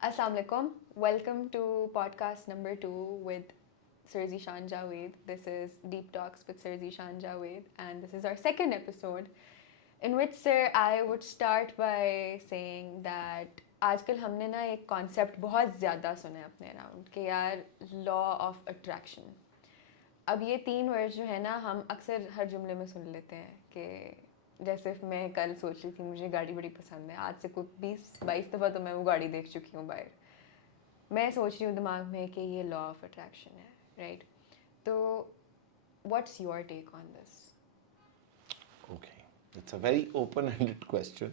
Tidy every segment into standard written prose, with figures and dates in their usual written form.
Assalamu alaikum. Welcome to podcast number 2 with Sir Zishan Javed. This is Deep Talks with Sir Zishan Javed, and this is our second episode, in which, sir, I would start by saying that आजकल हमने ना एक concept बहुत ज़्यादा सुना है अपने around कि यार लॉ ऑफ अट्रैक्शन. अब ये 3 वर्ड्स जो है ना हम अक्सर हर जुमले में सुन लेते हैं कि जैसे मैं कल सोच रही थी मुझे गाड़ी बड़ी पसंद है, आज से कुछ 20-22 दफ़ा तो मैं वो गाड़ी देख चुकी हूँ बाहर. मैं सोच रही हूँ दिमाग में कि ये लॉ ऑफ अट्रैक्शन है, राइट? तो what's your take on this? Okay, it's a very open-ended question.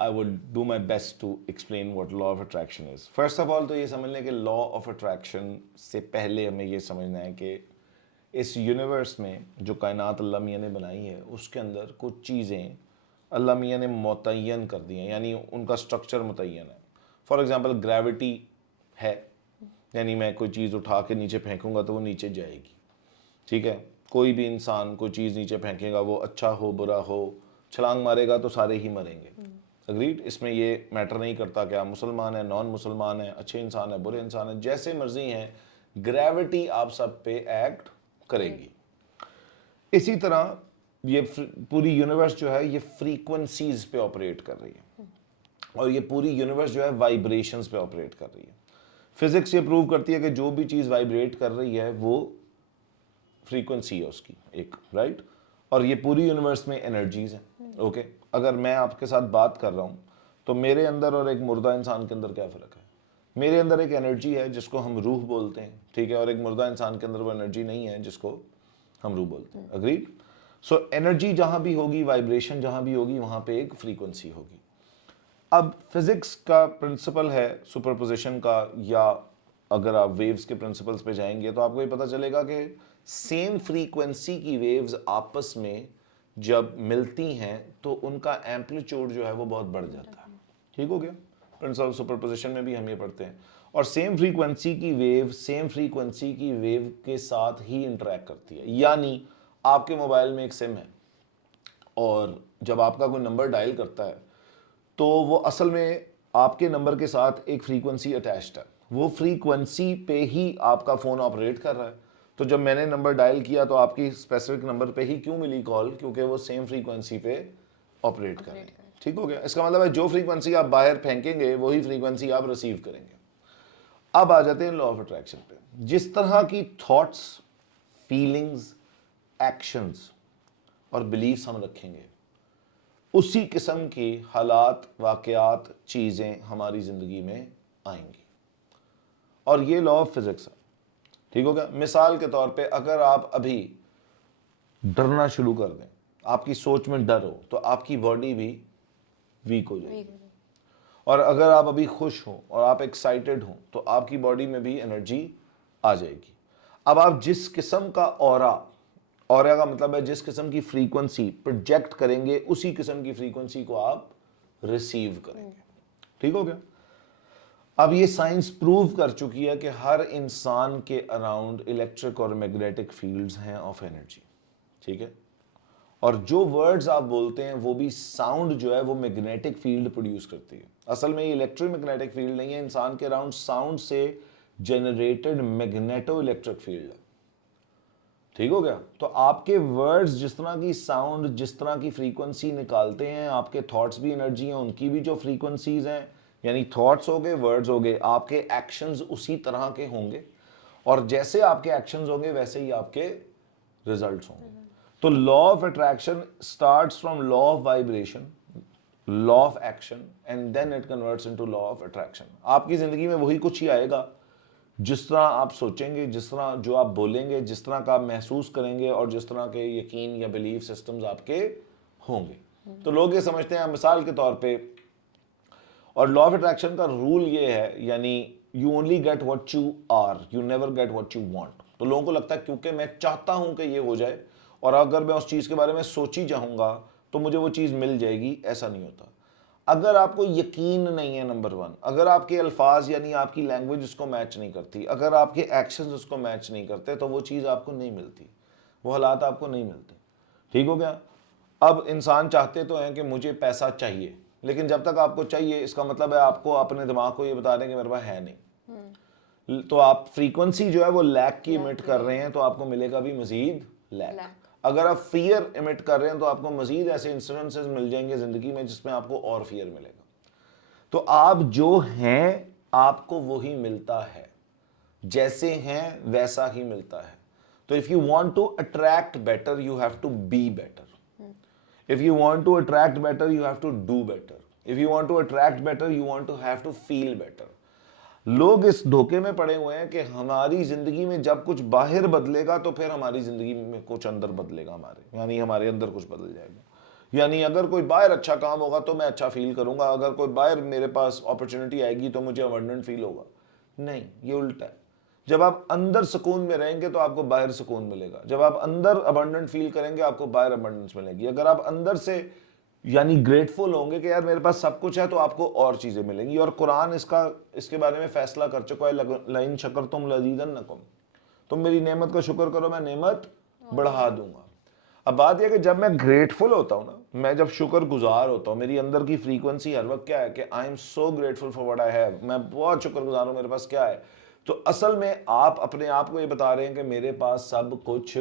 I would do my best to explain what law of attraction is. First of all, तो ये समझ लें कि law of attraction से पहले हमें ये समझना है कि इस यूनिवर्स में जो कायनात अल्लाह मियाँ ने बनाई है उसके अंदर कुछ चीज़ें अल्लाह मियाँ ने मुतय्यन कर दी हैं, यानी उनका स्ट्रक्चर मुतय्यन है. फॉर एग्जांपल ग्रेविटी है, यानी मैं कोई चीज़ उठा के नीचे फेंकूंगा तो वो नीचे जाएगी. ठीक है, कोई भी इंसान कोई चीज़ नीचे फेंकेगा, वो अच्छा हो बुरा हो, छलांग मारेगा तो सारे ही मरेंगे. अग्रीड. इसमें ये मैटर नहीं करता कि आप मुसलमान हैं, नॉन मुसलमान हैं, अच्छे इंसान हैं, बुरे इंसान हैं, जैसे मर्जी हैं, ग्रेविटी आप सब पे एक्ट करेगी. इसी तरह ये पूरी यूनिवर्स जो है ये फ्रीक्वेंसीज पे ऑपरेट कर रही है, और ये पूरी यूनिवर्स जो है वाइब्रेशंस पे ऑपरेट कर रही है. फिजिक्स ये प्रूव करती है कि जो भी चीज़ वाइब्रेट कर रही है वो फ्रीक्वेंसी है उसकी एक, राइट. और ये पूरी यूनिवर्स में एनर्जीज हैं. ओके, अगर मैं आपके साथ बात कर रहा हूँ तो मेरे अंदर और एक मुर्दा इंसान के अंदर क्या फ़र्क है? मेरे अंदर एक एनर्जी है जिसको हम रूह बोलते हैं, ठीक है, और एक मुर्दा इंसान के अंदर वो एनर्जी नहीं है जिसको हम रूह बोलते हैं. अग्रीड. सो एनर्जी जहाँ भी होगी, वाइब्रेशन जहाँ भी होगी, वहाँ पे एक फ्रीक्वेंसी होगी. अब फिजिक्स का प्रिंसिपल है सुपरपोजिशन का, या अगर आप वेव्स के प्रिंसिपल्स पे जाएंगे तो आपको ये पता चलेगा कि सेम फ्रीक्वेंसी की वेव्स आपस में जब मिलती हैं तो उनका एम्पलीट्यूड जो है वो बहुत बढ़ जाता है. ठीक हो गया. प्रिंसिपल सुपरपोजिशन में भी हम ये पढ़ते हैं. और सेम फ्रीक्वेंसी की वेव सेम फ्रीक्वेंसी की वेव के साथ ही इंटरेक्ट करती है. यानी आपके मोबाइल में एक सिम है और जब आपका कोई नंबर डायल करता है तो वो असल में आपके नंबर के साथ एक फ्रीक्वेंसी अटैच्ड है. वो फ्रीक्वेंसी पे ही आपका फ़ोन ऑपरेट कर रहा है. तो जब मैंने नंबर डायल किया तो आपकी स्पेसिफिक नंबर पे ही क्यों मिली कॉल? क्योंकि वो सेम फ्रीक्वेंसी पे ऑपरेट कर रहे हैं. ठीक हो गया. इसका मतलब है जो फ्रीक्वेंसी आप बाहर फेंकेंगे वही फ्रीक्वेंसी आप रिसीव करेंगे. अब आ जाते हैं लॉ ऑफ अट्रैक्शन पे. जिस तरह की थॉट्स, फीलिंग्स, एक्शंस और बिलीव्स हम रखेंगे, उसी किस्म की हालात, वाक़यात, चीज़ें हमारी ज़िंदगी में आएंगी. और ये लॉ ऑफ फिज़िक्स है. ठीक हो गया. मिसाल के तौर पे अगर आप अभी डरना शुरू कर दें, आपकी सोच में डर हो, तो आपकी बॉडी भी वीक हो जाएगी. और अगर आप अभी खुश हो और आप एक्साइटेड हो तो आपकी बॉडी में भी एनर्जी आ जाएगी. अब आप जिस किस्म का ऑरा का मतलब है जिस किस्म की फ्रीक्वेंसी प्रोजेक्ट करेंगे, उसी किस्म की फ्रीक्वेंसी को आप रिसीव करेंगे. ठीक हो गया. अब ये साइंस प्रूव कर चुकी है कि हर इंसान के अराउंड इलेक्ट्रिक और मैग्नेटिक फील्ड्स हैं ऑफ एनर्जी. ठीक है. और जो वर्ड्स आप बोलते हैं वो भी साउंड जो है वो मैग्नेटिक फील्ड प्रोड्यूस करती है. असल में ये इलेक्ट्रिक मैग्नेटिक फील्ड नहीं है, इंसान के अराउंड साउंड से जनरेटेड मैग्नेटो इलेक्ट्रिक फील्ड है. ठीक हो गया. तो आपके वर्ड्स जिस तरह की साउंड, जिस तरह की फ्रीक्वेंसी निकालते हैं, आपके थॉट्स भी एनर्जी हैं, उनकी भी जो फ्रीक्वेंसीज हैं, यानी थॉट्स हो गए, वर्ड्स हो गए, आपके एक्शंस उसी तरह के होंगे. और जैसे आपके एक्शंस होंगे वैसे ही आपके रिजल्ट्स होंगे. तो law of attraction starts from law of vibration, law of action, and then it converts into law of attraction. आपकी जिंदगी में वही कुछ ही आएगा जिस तरह आप सोचेंगे, जिस तरह जो आप बोलेंगे, जिस तरह का आप महसूस करेंगे, और जिस तरह के यकीन या बिलीफ सिस्टम्स आपके होंगे. तो लोग ये समझते हैं मिसाल के तौर पे, और लॉ ऑफ अट्रैक्शन का रूल ये है, यानी you only get what you are, you never get what you want. तो लोगों को लगता है क्योंकि मैं चाहता हूं कि ये हो जाए, और अगर मैं उस चीज़ के बारे में सोच ही जाऊंगा तो मुझे वो चीज़ मिल जाएगी. ऐसा नहीं होता. अगर आपको यकीन नहीं है, नंबर वन, अगर आपके अल्फाज यानी आपकी लैंग्वेज उसको मैच नहीं करती, अगर आपके एक्शंस उसको मैच नहीं करते, तो वो चीज़ आपको नहीं मिलती, वो हालात आपको नहीं मिलते. ठीक हो गया. अब इंसान चाहते तो हैं कि मुझे पैसा चाहिए, लेकिन जब तक आपको चाहिए इसका मतलब है आपको अपने दिमाग को ये बता रहे हैं कि मेरे पास है नहीं। तो आप फ्रीक्वेंसी जो है वो लैक की इमिट कर रहे हैं, तो आपको मिलेगा भी मजीद लैक। अगर आप फियर इमिट कर रहे हैं तो आपको मजीद ऐसे इंसिडेंसेस मिल जाएंगे जिंदगी में जिसमें आपको और फियर मिलेगा। तो आप जो हैं आपको वही मिलता है, जैसे हैं वैसा ही मिलता है। तो if you want to attract better you have to be better. If you want to attract better, you have to do better. If you want to attract better, you want to have to feel better. लोग इस धोखे में पड़े हुए हैं कि हमारी जिंदगी में जब कुछ बाहर बदलेगा तो फिर हमारी जिंदगी में कुछ अंदर बदलेगा, हमारे यानी हमारे अंदर कुछ बदल जाएगा। यानी अगर कोई बाहर अच्छा काम होगा तो मैं अच्छा फील करूंगा, अगर कोई बाहर मेरे पास अपॉर्चुनिटी आएगी तो मुझे अबंडेंट फील होगा। नहीं, ये उल्टा है। जब आप अंदर सुकून में रहेंगे तो आपको बाहर सुकून मिलेगा। जब आप अंदर अबंडेंट फील करेंगे आपको बाहर अबंडेंस मिलेगी। अगर आप अंदर से यानी ग्रेटफुल होंगे कि यार मेरे पास सब कुछ है, तो आपको और चीजें मिलेंगी। और कुरान इसके बारे में फैसला कर चुका है, लइन शकरतुम लज़ीदन्नकुम, तुम मेरी नेमत का शुक्र करो मैं नेमत बढ़ा दूंगा। अब बात यह कि जब मैं ग्रेटफुल होता हूं ना, मैं जब शुक्रगुजार होता हूं, मेरी अंदर की फ्रीक्वेंसी हर वक्त क्या है कि I am so grateful for what I have, मैं बहुत शुक्रगुजार हूं मेरे पास क्या है। तो असल में आप अपने आप को ये बता रहे हैं कि मेरे पास सब कुछ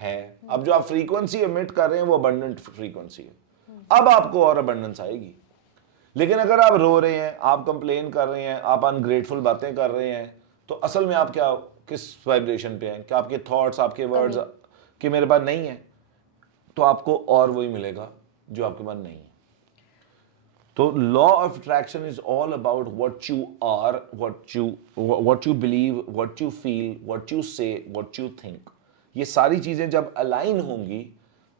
है। अब जो आप फ्रीक्वेंसी एमिट कर रहे हैं वो अबंडेंट फ्रीक्वेंसी है, अब आपको और अबंडेंस आएगी। लेकिन अगर आप रो रहे हैं, आप कंप्लेन कर रहे हैं, आप अनग्रेटफुल बातें कर रहे हैं, तो असल में आप क्या किस वाइब्रेशन पे हैं कि आपके थॉट्स आपके वर्ड्स कि मेरे पास नहीं है, तो आपको और वही मिलेगा जो आपके पास नहीं है। तो law of attraction is all about what you are, what you believe, what you feel, what you say, what you think. ये सारी चीजें जब अलाइन होंगी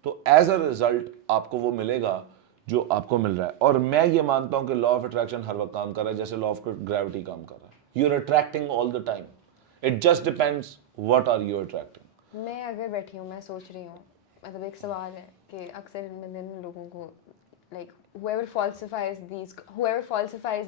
तो एज अ रिजल्ट आपको वो मिलेगा जो आपको मिल रहा है। और मैं ये मानता हूं कि लॉ ऑफ अट्रैक्शन हर वक्त काम कर रहा है जैसे लॉ ऑफ ग्रेविटी काम कर रहा है। You are attracting all the time, it just depends what are you attracting. मैं अगर बैठी हूँ, मैं सोच रही हूँ, मतलब एक सवाल है कि अक्सर इन लोगों को like whoever falsifies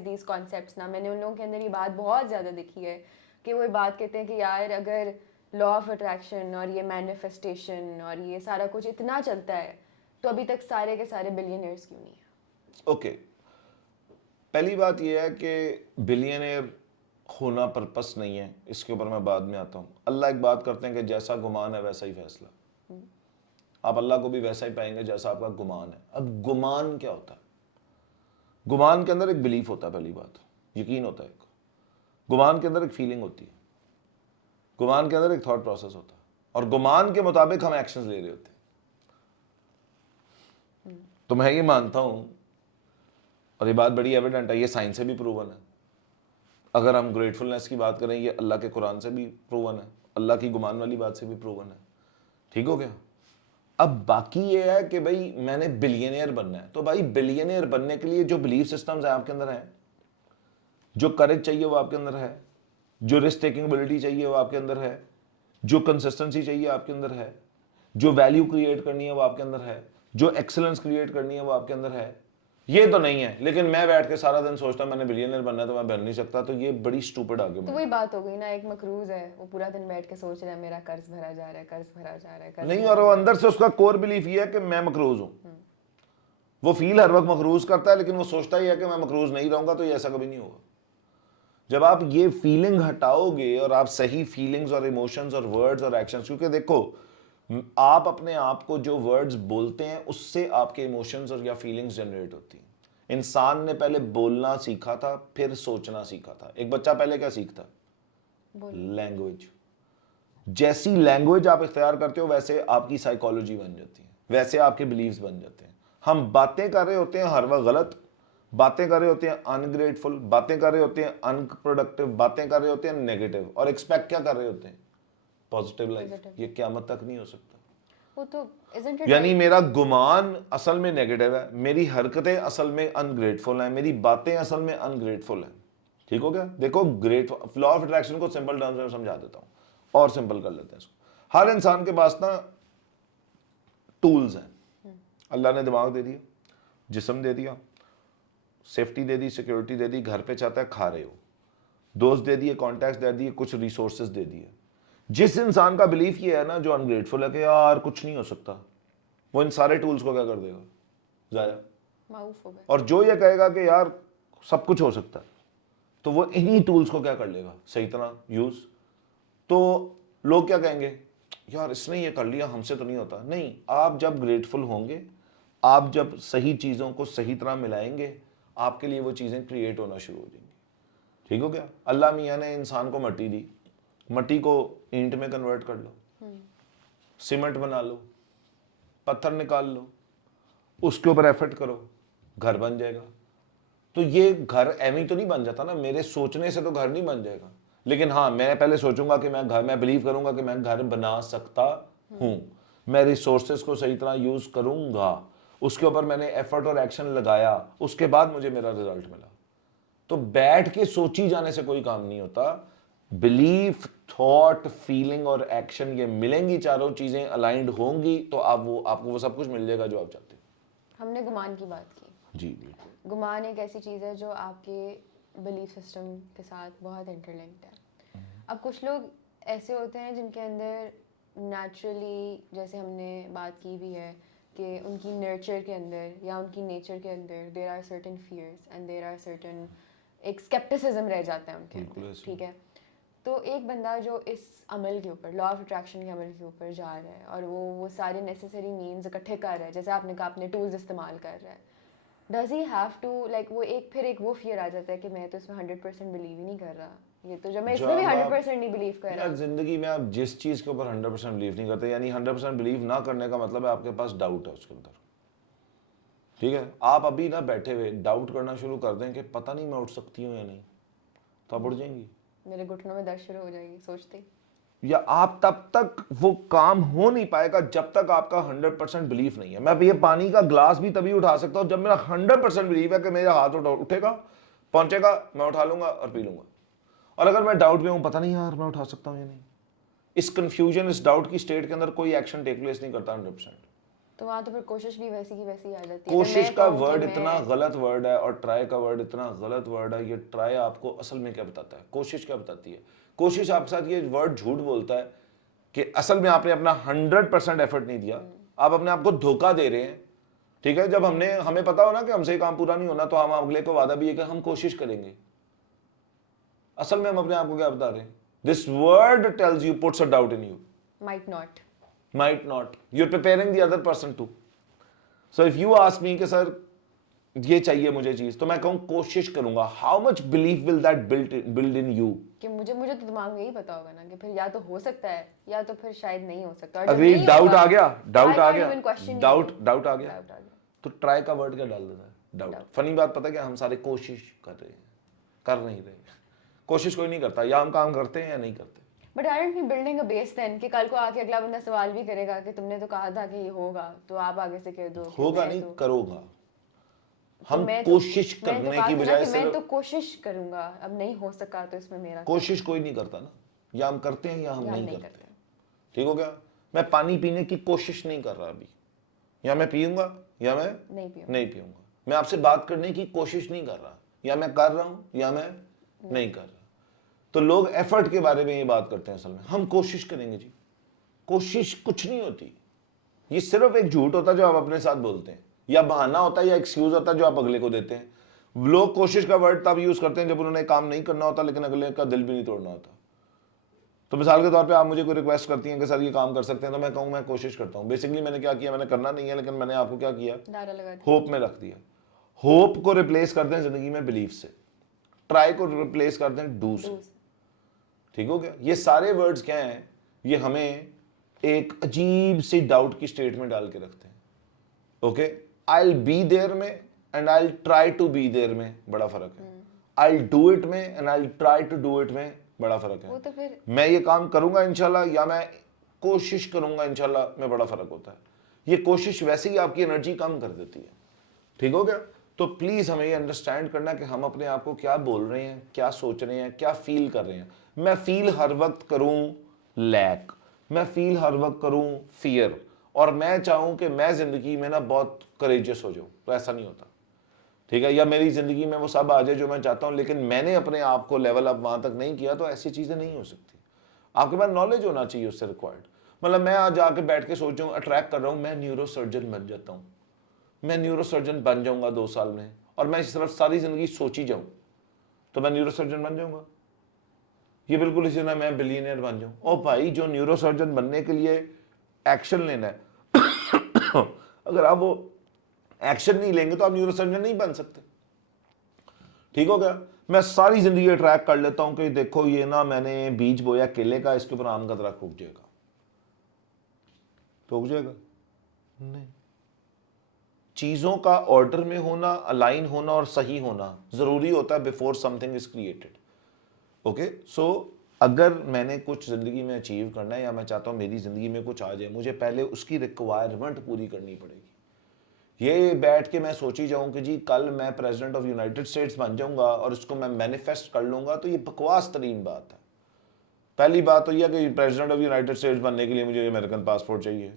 these concepts ना, मैंने उन लोगों के अंदर ये बात बहुत ज़्यादा देखी है कि वो ये बात कहते हैं कि यार अगर लॉ ऑफ अट्रैक्शन और ये मैनिफेस्टेशन और ये सारा कुछ इतना चलता है तो अभी तक सारे के सारे बिलियनर्स क्यों नहीं है? ओके, पहली बात यह है कि बिलियनर होना पर्पस नहीं है, इसके ऊपर मैं बाद में आता हूँ। अल्लाह एक बात करते हैं कि जैसा गुमान है वैसा ही फैसला। आप अल्लाह को भी वैसा ही पाएंगे जैसा आपका गुमान है। अब गुमान क्या होता है? गुमान के अंदर एक बिलीफ होता है, पहली बात यकीन होता है। गुमान के अंदर एक फीलिंग होती है, गुमान के अंदर एक थॉट प्रोसेस होता है, और गुमान के मुताबिक हम एक्शंस ले रहे होते हैं। तो मैं ये मानता हूं, और ये बात बड़ी एविडेंट है, ये साइंस से भी प्रूवन है। अगर हम ग्रेटफुलनेस की बात करें, ये अल्लाह के कुरान से भी प्रूवन है, अल्लाह की गुमान वाली बात से भी प्रूवन है। ठीक हो गया? अब बाकी ये है कि भाई मैंने बिलियनियर बनना है, तो भाई बिलियनियर बनने के लिए जो बिलीफ सिस्टम्स है आपके अंदर है, जो करेज चाहिए वो आपके अंदर है, जो रिस्क टेकिंग एबिलिटी चाहिए वो आपके अंदर है, जो कंसिस्टेंसी चाहिए आपके अंदर है, जो वैल्यू क्रिएट करनी है वो आपके अंदर है, जो एक्सेलेंस क्रिएट करनी है वो आपके अंदर है। ये तो नहीं है, लेकिन मैं बैठ के सारा दिन सोचता मैंने बिलियनर बनना है तो मैं बन नहीं सकता, तो ये बड़ी स्टूपिड आर्गुमेंट। तो वही बात हो गई ना, एक मकरूज है वो पूरा दिन बैठ के सोच रहा है मेरा कर्ज भरा जा रहा है, कर्ज भरा जा रहा है, कर्ज नहीं, भरा और वो जा रहा है। अंदर से उसका कोर बिलीफ ये है कि मैं मकरूज हूं। वो फील हर वक्त मकरूज करता है, लेकिन वो सोचता ही है कि मैं मकरूज नहीं रहूंगा, तो ये ऐसा कभी नहीं होगा। जब आप ये फीलिंग हटाओगे और आप सही फीलिंग्स और इमोशंस और वर्ड्स और एक्शंस, क्योंकि देखो आप अपने आप को जो वर्ड्स बोलते हैं उससे आपके इमोशंस और या फीलिंग्स जनरेट होती हैं। इंसान ने पहले बोलना सीखा था, फिर सोचना सीखा था। एक बच्चा पहले क्या सीखता? लैंग्वेज। जैसी लैंग्वेज आप इख्तियार करते हो वैसे आपकी साइकोलॉजी बन जाती है, वैसे आपके बिलीव्स बन जाते हैं। हम बातें कर रहे होते हैं हर वक्त गलत, बातें कर रहे होते हैं अनग्रेटफुल, बातें कर रहे होते हैं अनप्रोडक्टिव, बातें कर रहे होते हैं नेगेटिव, और एक्सपेक्ट क्या कर रहे होते हैं? Positive life. ये क़यामत तक नहीं हो सकता। वो तो isn't it यानी right? मेरा गुमान असल में नेगेटिव है, मेरी हरकतें असल में अनग्रेटफुल हैं, मेरी बातें असल में अनग्रेटफुल हैं। ठीक हो गया? देखो, ग्रेट लॉ ऑफ अट्रैक्शन को सिंपल टर्म्स में समझा देता हूं और सिंपल कर लेते हैं इसको। हर इंसान के पास ना टूल्स हैं। अल्लाह ने दिमाग दे दिया, जिस्म दे दिया, सेफ्टी दे दी, सिक्योरिटी दे दी, घर पे चाहता है खा रहे हो, दोस्त दे दिए, कॉन्टैक्ट्स दे दिए, कुछ रिसोर्सेज दे दिए। जिस इंसान का बिलीफ ये है ना, जो अनग्रेटफुल है कि यार कुछ नहीं हो सकता, वो इन सारे टूल्स को क्या कर देगा? जाया। माऊफ हो गए। और जो ये कहेगा कि यार सब कुछ हो सकता है, तो वो इन्हीं टूल्स को क्या कर लेगा, सही तरह यूज। तो लोग क्या कहेंगे, यार इसने ये कर लिया, हमसे तो नहीं होता। नहीं, आप जब ग्रेटफुल होंगे, आप जब सही चीज़ों को सही तरह मिलाएंगे, आपके लिए वो चीज़ें क्रिएट होना शुरू हो जाएंगी। ठीक हो गया। अल्लाह मियाँ ने इंसान को मट्टी दी, मट्टी को ईंट में कन्वर्ट कर लो, सीमेंट बना लो, पत्थर निकाल लो, उसके ऊपर एफर्ट करो, घर बन जाएगा। तो ये घर एवं ही तो नहीं बन जाता ना, मेरे सोचने से तो घर नहीं बन जाएगा। लेकिन हाँ, मैं पहले सोचूंगा कि मैं बिलीव करूंगा कि मैं घर बना सकता हूं, मैं रिसोर्सेज को सही तरह यूज करूंगा, उसके ऊपर मैंने एफर्ट और एक्शन लगाया, उसके बाद मुझे मेरा रिजल्ट मिला। तो बैठ के सोची जाने से कोई काम नहीं होता। बिलीफ, थॉट, फीलिंग और एक्शन, ये मिलेंगी, चारों चीजें अलाइंड होंगी, तो आपको वो सब कुछ मिल जाएगा जो आप चाहते हैं। हमने गुमान की बात की। जी बिल्कुल। गुमान एक ऐसी चीज़ है जो आपके बिलीफ सिस्टम के साथ बहुत इंटरलिंक्ड है। अब कुछ लोग ऐसे होते हैं जिनके अंदर नेचुरली, जैसे हमने बात की भी है, कि उनकी नर्चर के अंदर या उनकी नेचर के अंदर there are certain fears and there are certain, एक स्केप्टिसिज्म रह जाता है उनके बिल्कुल अंदर। ऐसे। ठीक है, तो एक बंदा जो इस अमल के ऊपर, लॉ ऑफ अट्रैक्शन के अमल के ऊपर जा रहा है और वो सारे नेसेसरी मीन्स इकट्ठे कर रहा है, जैसे आपने कहा अपने टूल्स इस्तेमाल कर रहा है, does he have to like, वो एक फिर एक वो फियर आ जाता है कि मैं तो इसमें 100% बिलीव ही नहीं कर रहा, ये तो जब मैं इसमें भी 100% नहीं बिलीव कर रहा। यार जिंदगी में आप जिस चीज के ऊपर 100% बिलीव नहीं करते, यानी 100% बिलीव ना करने का मतलब है आपके पास डाउट है उसके अंदर। ठीक है, आप अभी ना बैठे हुए डाउट करना शुरू कर दें कि पता नहीं मैं उठ सकती हूँ या नहीं, तो आप उठ जाएंगी। मेरे घुटनों में दर्द शुरू हो जाएगी सोचते ही। या आप तब तक वो काम हो नहीं पाएगा जब तक आपका 100% बिलीफ नहीं है। मैं ये पानी का ग्लास भी तभी उठा सकता हूं जब मेरा 100% बिलीव है कि मेरा हाथ उठेगा, पहुंचेगा, मैं उठा लूंगा और पी लूंगा। और अगर मैं डाउट में हूं, पता नहीं यार मैं उठा सकता हूं या नहीं, इस कंफ्यूजन, इस डाउट की स्टेट के अंदर कोई एक्शन टेक प्लेस नहीं करता 100%। तो वहाँ तो फिर कोशिश भी वैसी की वैसी आ जाती है। कोशिश का वर्ड इतना गलत वर्ड है और ट्राई का वर्ड इतना गलत वर्ड है। ये ट्राई आपको असल में क्या बताता है, कोशिश क्या बताती है? कोशिश आपके साथ ये वर्ड झूठ बोलता है कि असल में आपने अपना 100% एफर्ट नहीं दिया, आप अपने आप को धोखा दे रहे हैं। ठीक है, जब हमें पता हो ना कि हमसे काम पूरा नहीं होना, तो हम अगले को वादा भी है कि हम कोशिश करेंगे। असल में हम अपने आप को क्या बता रहे हैं? This word tells you, puts a doubt in you. might not, you're preparing the other person too. So if you ask me कि सर ये चाहिए मुझे चीज, तो मैं कहूँ कोशिश करूंगा। How much believe will that build in you? कि मुझे तो दिमाग में यही पता होगा ना कि फिर या तो हो सकता है या तो फिर शायद नहीं हो सकता। और अग्री, डाउट आ गया, डाउट आ गया, डाउट आ गया, गया, तो ट्राई का वर्ड क्या डाल देता है? डाउट। फनी बात पता है क्या, हम सारे कोशिश कर रहे हैं, कर नहीं रहे। कोशिश कोई नहीं करता, या हम काम करते हैं या नहीं करते। But aren't we building a base then कि कल को आके अगला बंदा सवाल भी करेगा कि तुमने तो कहा था कि ये होगा, तो आप आगे से कह दो होगा नहीं, करोगा। हम मैं कोशिश करने की बजाय से मैं तो कोशिश करूंगा, अब नहीं हो सका तो इसमें मेरा कोशिश कोई नहीं करता ना, या हम करते हैं या हम नहीं करते। ठीक हो गया। मैं पानी पीने की कोशिश नहीं कर रहा अभी, या मैं पीऊंगा या मैं नहीं पीऊंगा। मैं आपसे बात करने की कोशिश नहीं कर रहा, या मैं कर रहा हूं या मैं नहीं कर रहा। तो लोग एफर्ट के बारे में ये बात करते हैं, असल में हम कोशिश करेंगे जी, कोशिश कुछ नहीं होती। ये सिर्फ एक झूठ होता है जो आप अपने साथ बोलते हैं, या बहाना होता है या एक्सक्यूज होता है जो आप अगले को देते हैं। लोग कोशिश का वर्ड तब यूज करते हैं जब उन्होंने काम नहीं करना होता लेकिन अगले का दिल भी नहीं तोड़ना होता। तो मिसाल के तौर पे आप मुझे कोई रिक्वेस्ट करती हैं कि सर ये काम कर सकते हैं, तो मैं कहूँ मैं कोशिश करता हूँ। बेसिकली मैंने क्या किया, मैंने करना नहीं है लेकिन मैंने आपको क्या किया, होप में रख दिया। होप को रिप्लेस कर दें जिंदगी में बिलीफ से, ट्राई को रिप्लेस कर दें डू से। ठीक हो गया। ये सारे वर्ड्स क्या हैं, ये हमें एक अजीब सी डाउट की स्टेट में डाल के रखते हैं। Okay, I will be there में and I will try to be there में बड़ा फर्क है। आई विल डू इट में and I will try to do it में बड़ा फर्क है। तो फिर मैं ये काम करूंगा इंशाल्लाह या मैं कोशिश करूंगा इंशाल्लाह में बड़ा फर्क होता है। ये कोशिश वैसे ही आपकी एनर्जी कम कर देती है। ठीक हो गया। तो प्लीज हमें ये अंडरस्टैंड करना कि हम अपने आप को क्या बोल रहे हैं, क्या सोच रहे हैं, क्या फील कर रहे हैं। मैं फील हर वक्त करूं लैक, मैं फील हर वक्त करूं फियर, और मैं चाहूं कि मैं जिंदगी में ना बहुत करेजियस हो जाऊं, तो ऐसा नहीं होता। ठीक है, या मेरी जिंदगी में वो सब आ जाए जो मैं चाहता हूं लेकिन मैंने अपने आप को लेवल अप वहां तक नहीं किया, तो ऐसी चीजें नहीं हो सकती। आपके पास नॉलेज होना चाहिए उससे रिक्वायर्ड। मतलब मैं आज आके बैठ के सोच रहा हूं, अट्रैक्ट कर रहा हूं, मैं न्यूरो सर्जन बन जाता हूं, मैं न्यूरोसर्जन बन जाऊंगा 2 साल में और मैं इस तरफ सारी जिंदगी सोची जाऊं तो मैं न्यूरोसर्जन बन जाऊंगा। ये बिल्कुल इसी तरह मैं बिलियनियर बन जाऊं। ओ भाई, जो न्यूरोसर्जन बनने के लिए एक्शन लेना है अगर आप वो एक्शन नहीं लेंगे तो आप न्यूरोसर्जन नहीं बन सकते। ठीक हो गया। मैं सारी जिंदगी ट्रैक कर लेता हूं कि देखो ये ना मैंने बीज बोया केले का, इसके ऊपर आम का दरख्त उग जाएगा, तो उग जाएगा नहीं। चीजों का ऑर्डर में होना, अलाइन होना और सही होना जरूरी होता है before something is created. Okay, so अगर मैंने कुछ जिंदगी में अचीव करना है या मैं चाहता हूं मेरी जिंदगी में कुछ आ जाए, मुझे पहले उसकी रिक्वायरमेंट पूरी करनी पड़ेगी। ये बैठ के मैं सोची जाऊं कि जी कल मैं प्रेसिडेंट ऑफ यूनाइटेड स्टेट्स बन जाऊंगा और इसको मैं मैनिफेस्ट कर लूंगा, तो ये बकवास तरीन बात है। पहली बात तो यह कि प्रेसिडेंट ऑफ यूनाइटेड स्टेट्स बनने के लिए मुझे अमेरिकन पासपोर्ट चाहिए,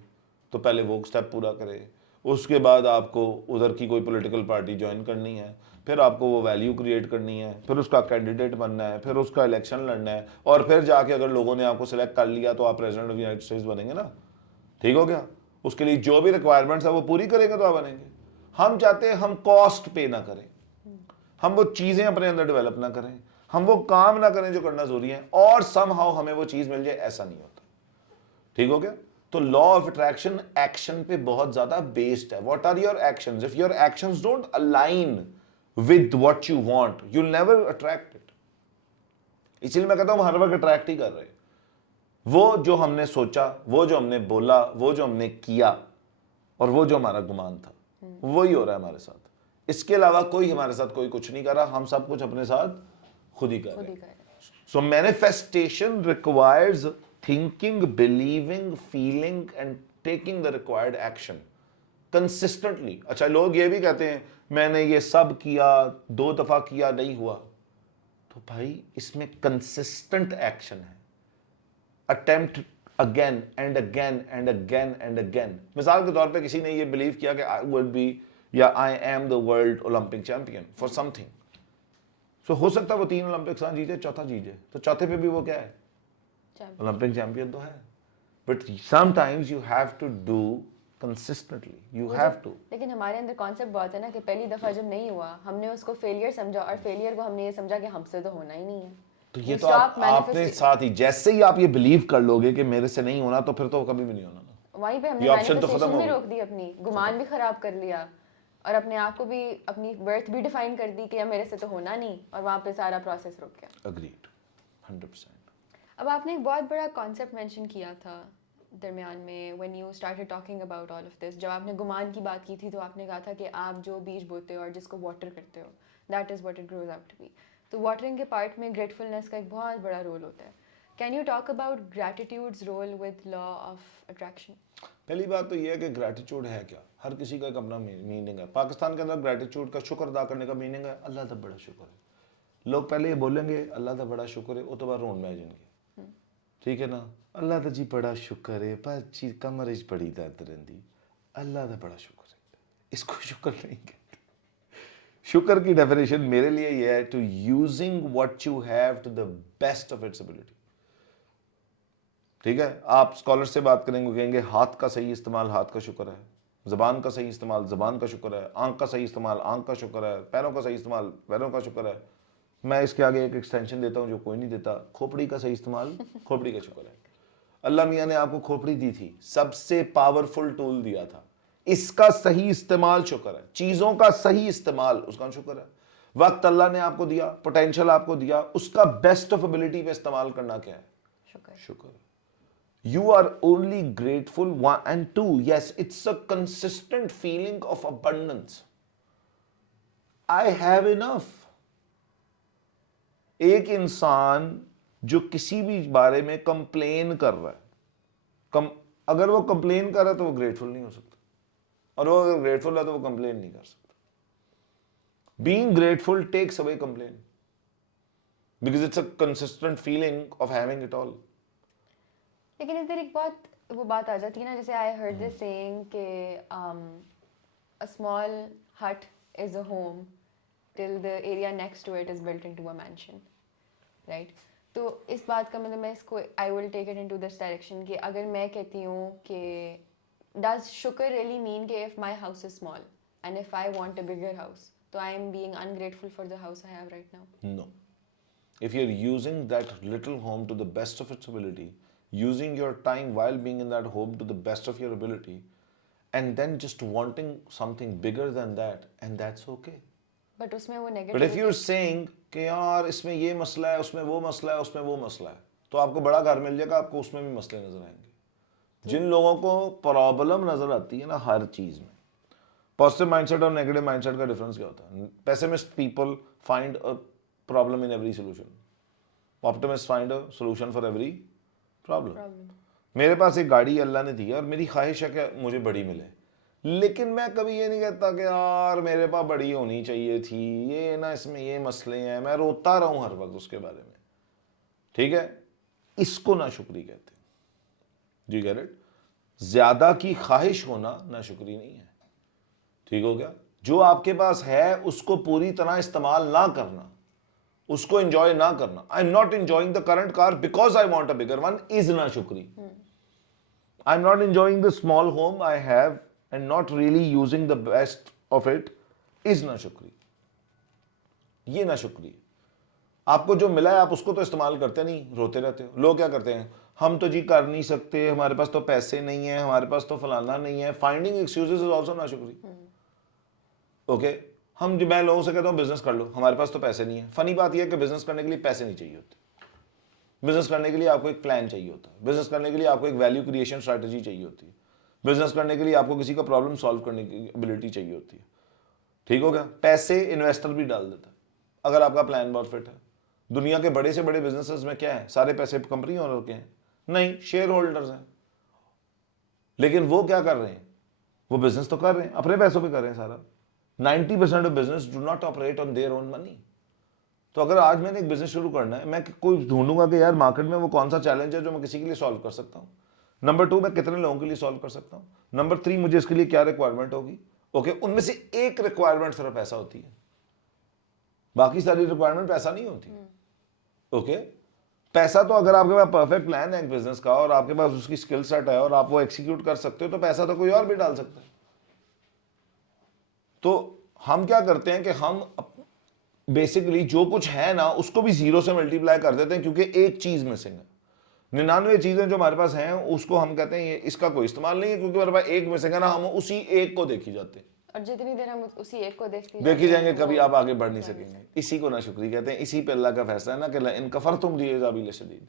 तो पहले वो स्टेप पूरा करे। उसके बाद आपको उधर की कोई पॉलिटिकल पार्टी ज्वाइन करनी है, फिर आपको वो वैल्यू क्रिएट करनी है, फिर उसका कैंडिडेट बनना है, फिर उसका इलेक्शन लड़ना है, और फिर जाके अगर लोगों ने आपको सिलेक्ट कर लिया तो आप प्रेसिडेंट ऑफ यूनाइटेड स्टेट्स बनेंगे ना। ठीक हो गया। उसके लिए जो भी रिक्वायरमेंट्स है वो पूरी करेंगे तो आप बनेंगे। हम चाहते हैं हम कॉस्ट पे ना करें, हम वो चीजें अपने अंदर डेवलप ना करें, हम वो काम ना करें जो करना जरूरी है और समहाउ हमें वो चीज मिल जाए, ऐसा नहीं होता। ठीक हो गया। तो लॉ ऑफ अट्रैक्शन एक्शन पे बहुत ज्यादा बेस्ड है। What are your actions? If your actions don't align with what you want, you will never attract it. इसलिए मैं कहता हूं हर वक्त अट्रैक्ट ही कर रहे हैं। वो जो हमने सोचा, वो जो हमने बोला, वो जो हमने किया और वो जो हमारा गुमान था, वही हो रहा है हमारे साथ। इसके अलावा कोई हमारे साथ कोई कुछ नहीं कर रहा, हम सब कुछ अपने साथ खुद ही कर रहे हैं। So manifestation requires thinking, believing, feeling and taking the required action consistently. अच्छा, लोग ये भी कहते हैं मैंने ये सब किया, 2 दफा किया नहीं हुआ, तो भाई इसमें कंसिस्टेंट एक्शन है। Attempt again and again and again and again. मिसाल के तौर पे किसी ने ये बिलीव किया कि आई वुड बी या I am the world Olympic champion for something, so हो सकता है वो 3 ओलंपिक्स जीते, चौथा जीते, तो चौथे पे भी वो क्या है, ओलंपिक चैंपियन तो है। But sometimes you have to do consistently, you have to. लेकिन हमारे अंदर कॉन्सेप्ट बहुत है ना कि पहली दफा जब नहीं हुआ हमने उसको फेलियर समझा, और फेलियर को हमने ये समझा कि हमसे तो होना ही नहीं है। तो ये तो आपने साथ ही जैसे ही आप ये बिलीव कर लोगे कि मेरे से नहीं होना, तो फिर तो कभी भी नहीं होना ना। वहीं पे हमने मैनिफेस्टेशन भी रोक दी, अपनी गुमान भी खराब कर लिया और अपने आप को भी, अपनी वर्थ भी डिफाइन कर दी कि यार मेरे से तो होना नहीं, और वहाँ पे सारा प्रोसेस रुक गया। अग्रीड, 100%। अब आपने एक बहुत बड़ा कॉन्सेप्ट मेंशन किया था दरमियान में, when you started talking about all of this. जब आपने गुमान की बात की थी तो आपने कहा था कि आप जो बीज बोते हो और जिसको वाटर करते हो, that is what it grows out to be. तो वाटरिंग के पार्ट में ग्रेटफुलनेस का एक बहुत बड़ा रोल होता है। Can you talk about gratitude's role with law of attraction? पहली बात तो ये है कि ग्रैटिट्यूड है क्या, हर किसी का एक अपना मीनिंग है। पाकिस्तान के अंदर ग्रैटिट्यूड का, शुक्र अदा करने का मीनिंग है अल्लाह का बड़ा शुक्र है। लोग पहले ये बोलेंगे अल्लाह का बड़ा शुक्र है, वो तो बार रोन में जिनके, ठीक है ना, अल्लाह का जी बड़ा शुक्र है, पर जी कमर च बड़ी दर्द रही, अल्लाह का बड़ा शुक्र है, इसको शुक्र नहीं कहते। शुक्र की डेफिनेशन मेरे लिए ये है to using what you have to the best of its ability. ठीक है, आप स्कॉलर से बात करेंगे, कहेंगे हाथ का सही इस्तेमाल हाथ का शुक्र है, जबान का सही इस्तेमाल जबान का शुक्र है, आंख का सही इस्तेमाल आंख का शुक्र है, पैरों का सही इस्तेमाल पैरों का शुक्र है। मैं इसके आगे एक एक्सटेंशन देता हूं जो कोई नहीं देता, खोपड़ी का सही इस्तेमाल खोपड़ी का शुक्र है। अल्लाह मियाँ ने आपको खोपड़ी दी थी, सबसे पावरफुल टूल दिया था, इसका सही इस्तेमाल शुक्र है। चीजों का सही इस्तेमाल उसका शुक्र है। वक्त अल्लाह ने आपको दिया, पोटेंशियल आपको दिया, उसका बेस्ट ऑफ एबिलिटी पे इस्तेमाल करना क्या है, शुक्र। You are only grateful, one and two, yes, it's a consistent feeling of abundance. I have enough. एक इंसान जो किसी भी बारे में कंप्लेन कर रहा है, अगर वो कंप्लेन कर रहा है तो वो ग्रेटफुल नहीं हो सकता, और वो अगर ग्रेटफुल है तो वो कंप्लेन नहीं कर सकता। Being grateful takes away complaint because it's a consistent feeling of having it all. लेकिन इधर एक वो बात आ जाती है ना, जैसे आई हर्ड दिस सेइंग कि a small hut is a home till the area next to it is built into a mansion, right? तो इस बात का मतलब मैं इसको I will take it into this direction कि अगर मैं कहती हूँ कि डज शुक्र रियली मीन कि if my house is small and if I want a bigger house, so I am being ungrateful for the house I have right now. No. If you're using that little home to the best of its ability, using your time while being in that home to the best of your ability, and then just wanting something bigger than that, and that's okay. But उसमें वो But if negativity you're saying कि यार इसमें ये मसला है, उसमें वो मसला है, उसमें वो मसला है, तो आपको बड़ा घर मिल जाएगा, आपको उसमें भी मसले नजर आएंगे। जिन लोगों को प्रॉब्लम नजर आती है ना हर चीज में, पॉजिटिव माइंडसेट और नेगेटिव माइंडसेट का डिफरेंस क्या होता है? Pessimist people find a problem in every solution, optimist find a solution for every problem. problem. मेरे पास एक गाड़ी अल्लाह ने दी है और मेरी ख्वाहिश है कि मुझे बड़ी मिले, लेकिन मैं कभी ये नहीं कहता कि यार मेरे पास बड़ी होनी चाहिए थी, ये ना इसमें ये मसले हैं, मैं रोता रहूं हर वक्त उसके बारे में। ठीक है, इसको नाशुक्री कहते हैं। Do you get it? ज्यादा की ख्वाहिश होना नाशुक्री नहीं है। ठीक हो गया? जो आपके पास है उसको पूरी तरह इस्तेमाल ना करना, उसको एंजॉय ना करना। I am not enjoying the current car because I want a bigger one is नाशुक्री। I am not enjoying the small home I have and not really using the best of it is नाशुक्री। ये नाशुक्री है। आपको जो मिला है आप उसको तो इस्तेमाल करते नहीं, रोते रहते हो। लोग क्या करते हैं, हम तो जी कर नहीं सकते, हमारे पास तो पैसे नहीं है, हमारे पास तो फलाना नहीं है। फाइंडिंग एक्सक्यूजेस इज आल्सो नाशुक्री। ओके, हम जो मैं लोगों से कहता हूँ बिजनेस कर लो, हमारे पास तो पैसे नहीं है। फनी बात यह है कि बिजनेस करने के लिए पैसे नहीं चाहिए होते। बिजनेस करने के लिए आपको एक प्लान चाहिए होता है। बिजनेस करने के लिए आपको एक वैल्यू क्रिएशन स्ट्रैटेजी चाहिए होती है। बिजनेस करने के लिए आपको किसी का प्रॉब्लम सॉल्व करने की एबिलिटी चाहिए होती है। ठीक हो गया? पैसे इन्वेस्टर भी डाल देता है अगर आपका प्लान बहुत फिट है। दुनिया के बड़े से बड़े बिजनेसेस में क्या है, सारे पैसे कंपनी ओनर के हैं? नहीं, शेयर होल्डर्स हैं। लेकिन वो क्या कर रहे हैं? वो बिजनेस तो कर रहे हैं, अपने पैसों पे कर रहे हैं सारा। 90% of business do not operate on their own money. तो अगर आज मैंने एक बिजनेस शुरू करना है, मैं कोई ढूंढूंगा कि यार मार्केट में वो कौन सा चैलेंज है जो मैं किसी के लिए सॉल्व कर सकता हूँ। नंबर 2, मैं कितने लोगों के लिए सॉल्व कर सकता हूँ। नंबर 3, मुझे इसके लिए क्या रिक्वायरमेंट होगी। ओके, उनमें से एक रिक्वायरमेंट सिर्फ पैसा होती है, बाकी सारी रिक्वायरमेंट पैसा नहीं होती। ओके, पैसा तो अगर आपके पास परफेक्ट प्लान है एक बिजनेस का और आपके पास उसकी स्किल सेट है और आप वो एग्जीक्यूट कर सकते हो, तो पैसा तो कोई और भी डाल सकता है। तो हम क्या करते हैं कि हम बेसिकली जो कुछ है ना उसको भी 0 से मल्टीप्लाई कर देते हैं, क्योंकि एक चीज मिसिंग है। 99 चीजें जो हमारे पास हैं उसको हम कहते हैं ये इसका कोई इस्तेमाल नहीं है, क्योंकि हमारे पास एक मिसिंग है ना, हम उसी एक को देखी जाते हैं। और जितनी देर हम उसी एक को देखी जाएंगे, कभी आप आगे बढ़ नहीं सकेंगे। इसी को नाशुक्री कहते हैं। इसी पे अल्लाह का फैसला है ना कि इन कफर तुम दिए अज़ाबिल शदीद,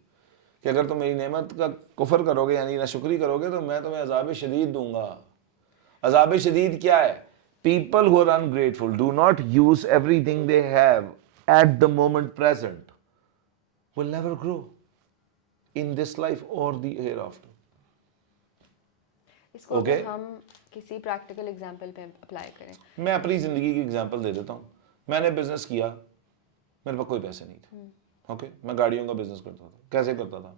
कि अगर तुम मेरी नेमत का कुफर करोगे यानी नाशुक्री करोगे तो मैं तुम्हें अज़ाब शदीद दूंगा। अज़ाब शदीद क्या है? People who are ungrateful do not use everything they have at the moment present will never grow in this life or the hereafter. इसको Okay? अगर हम किसी प्रैक्टिकल एग्जांपल पे अप्लाई करें। मैं अपनी जिंदगी की एग्जांपल दे देता हूँ। मैंने बिजनेस किया, मेरे पास कोई पैसे नहीं थे। ओके, मैं गाड़ियों का बिजनेस करता था। कैसे करता था?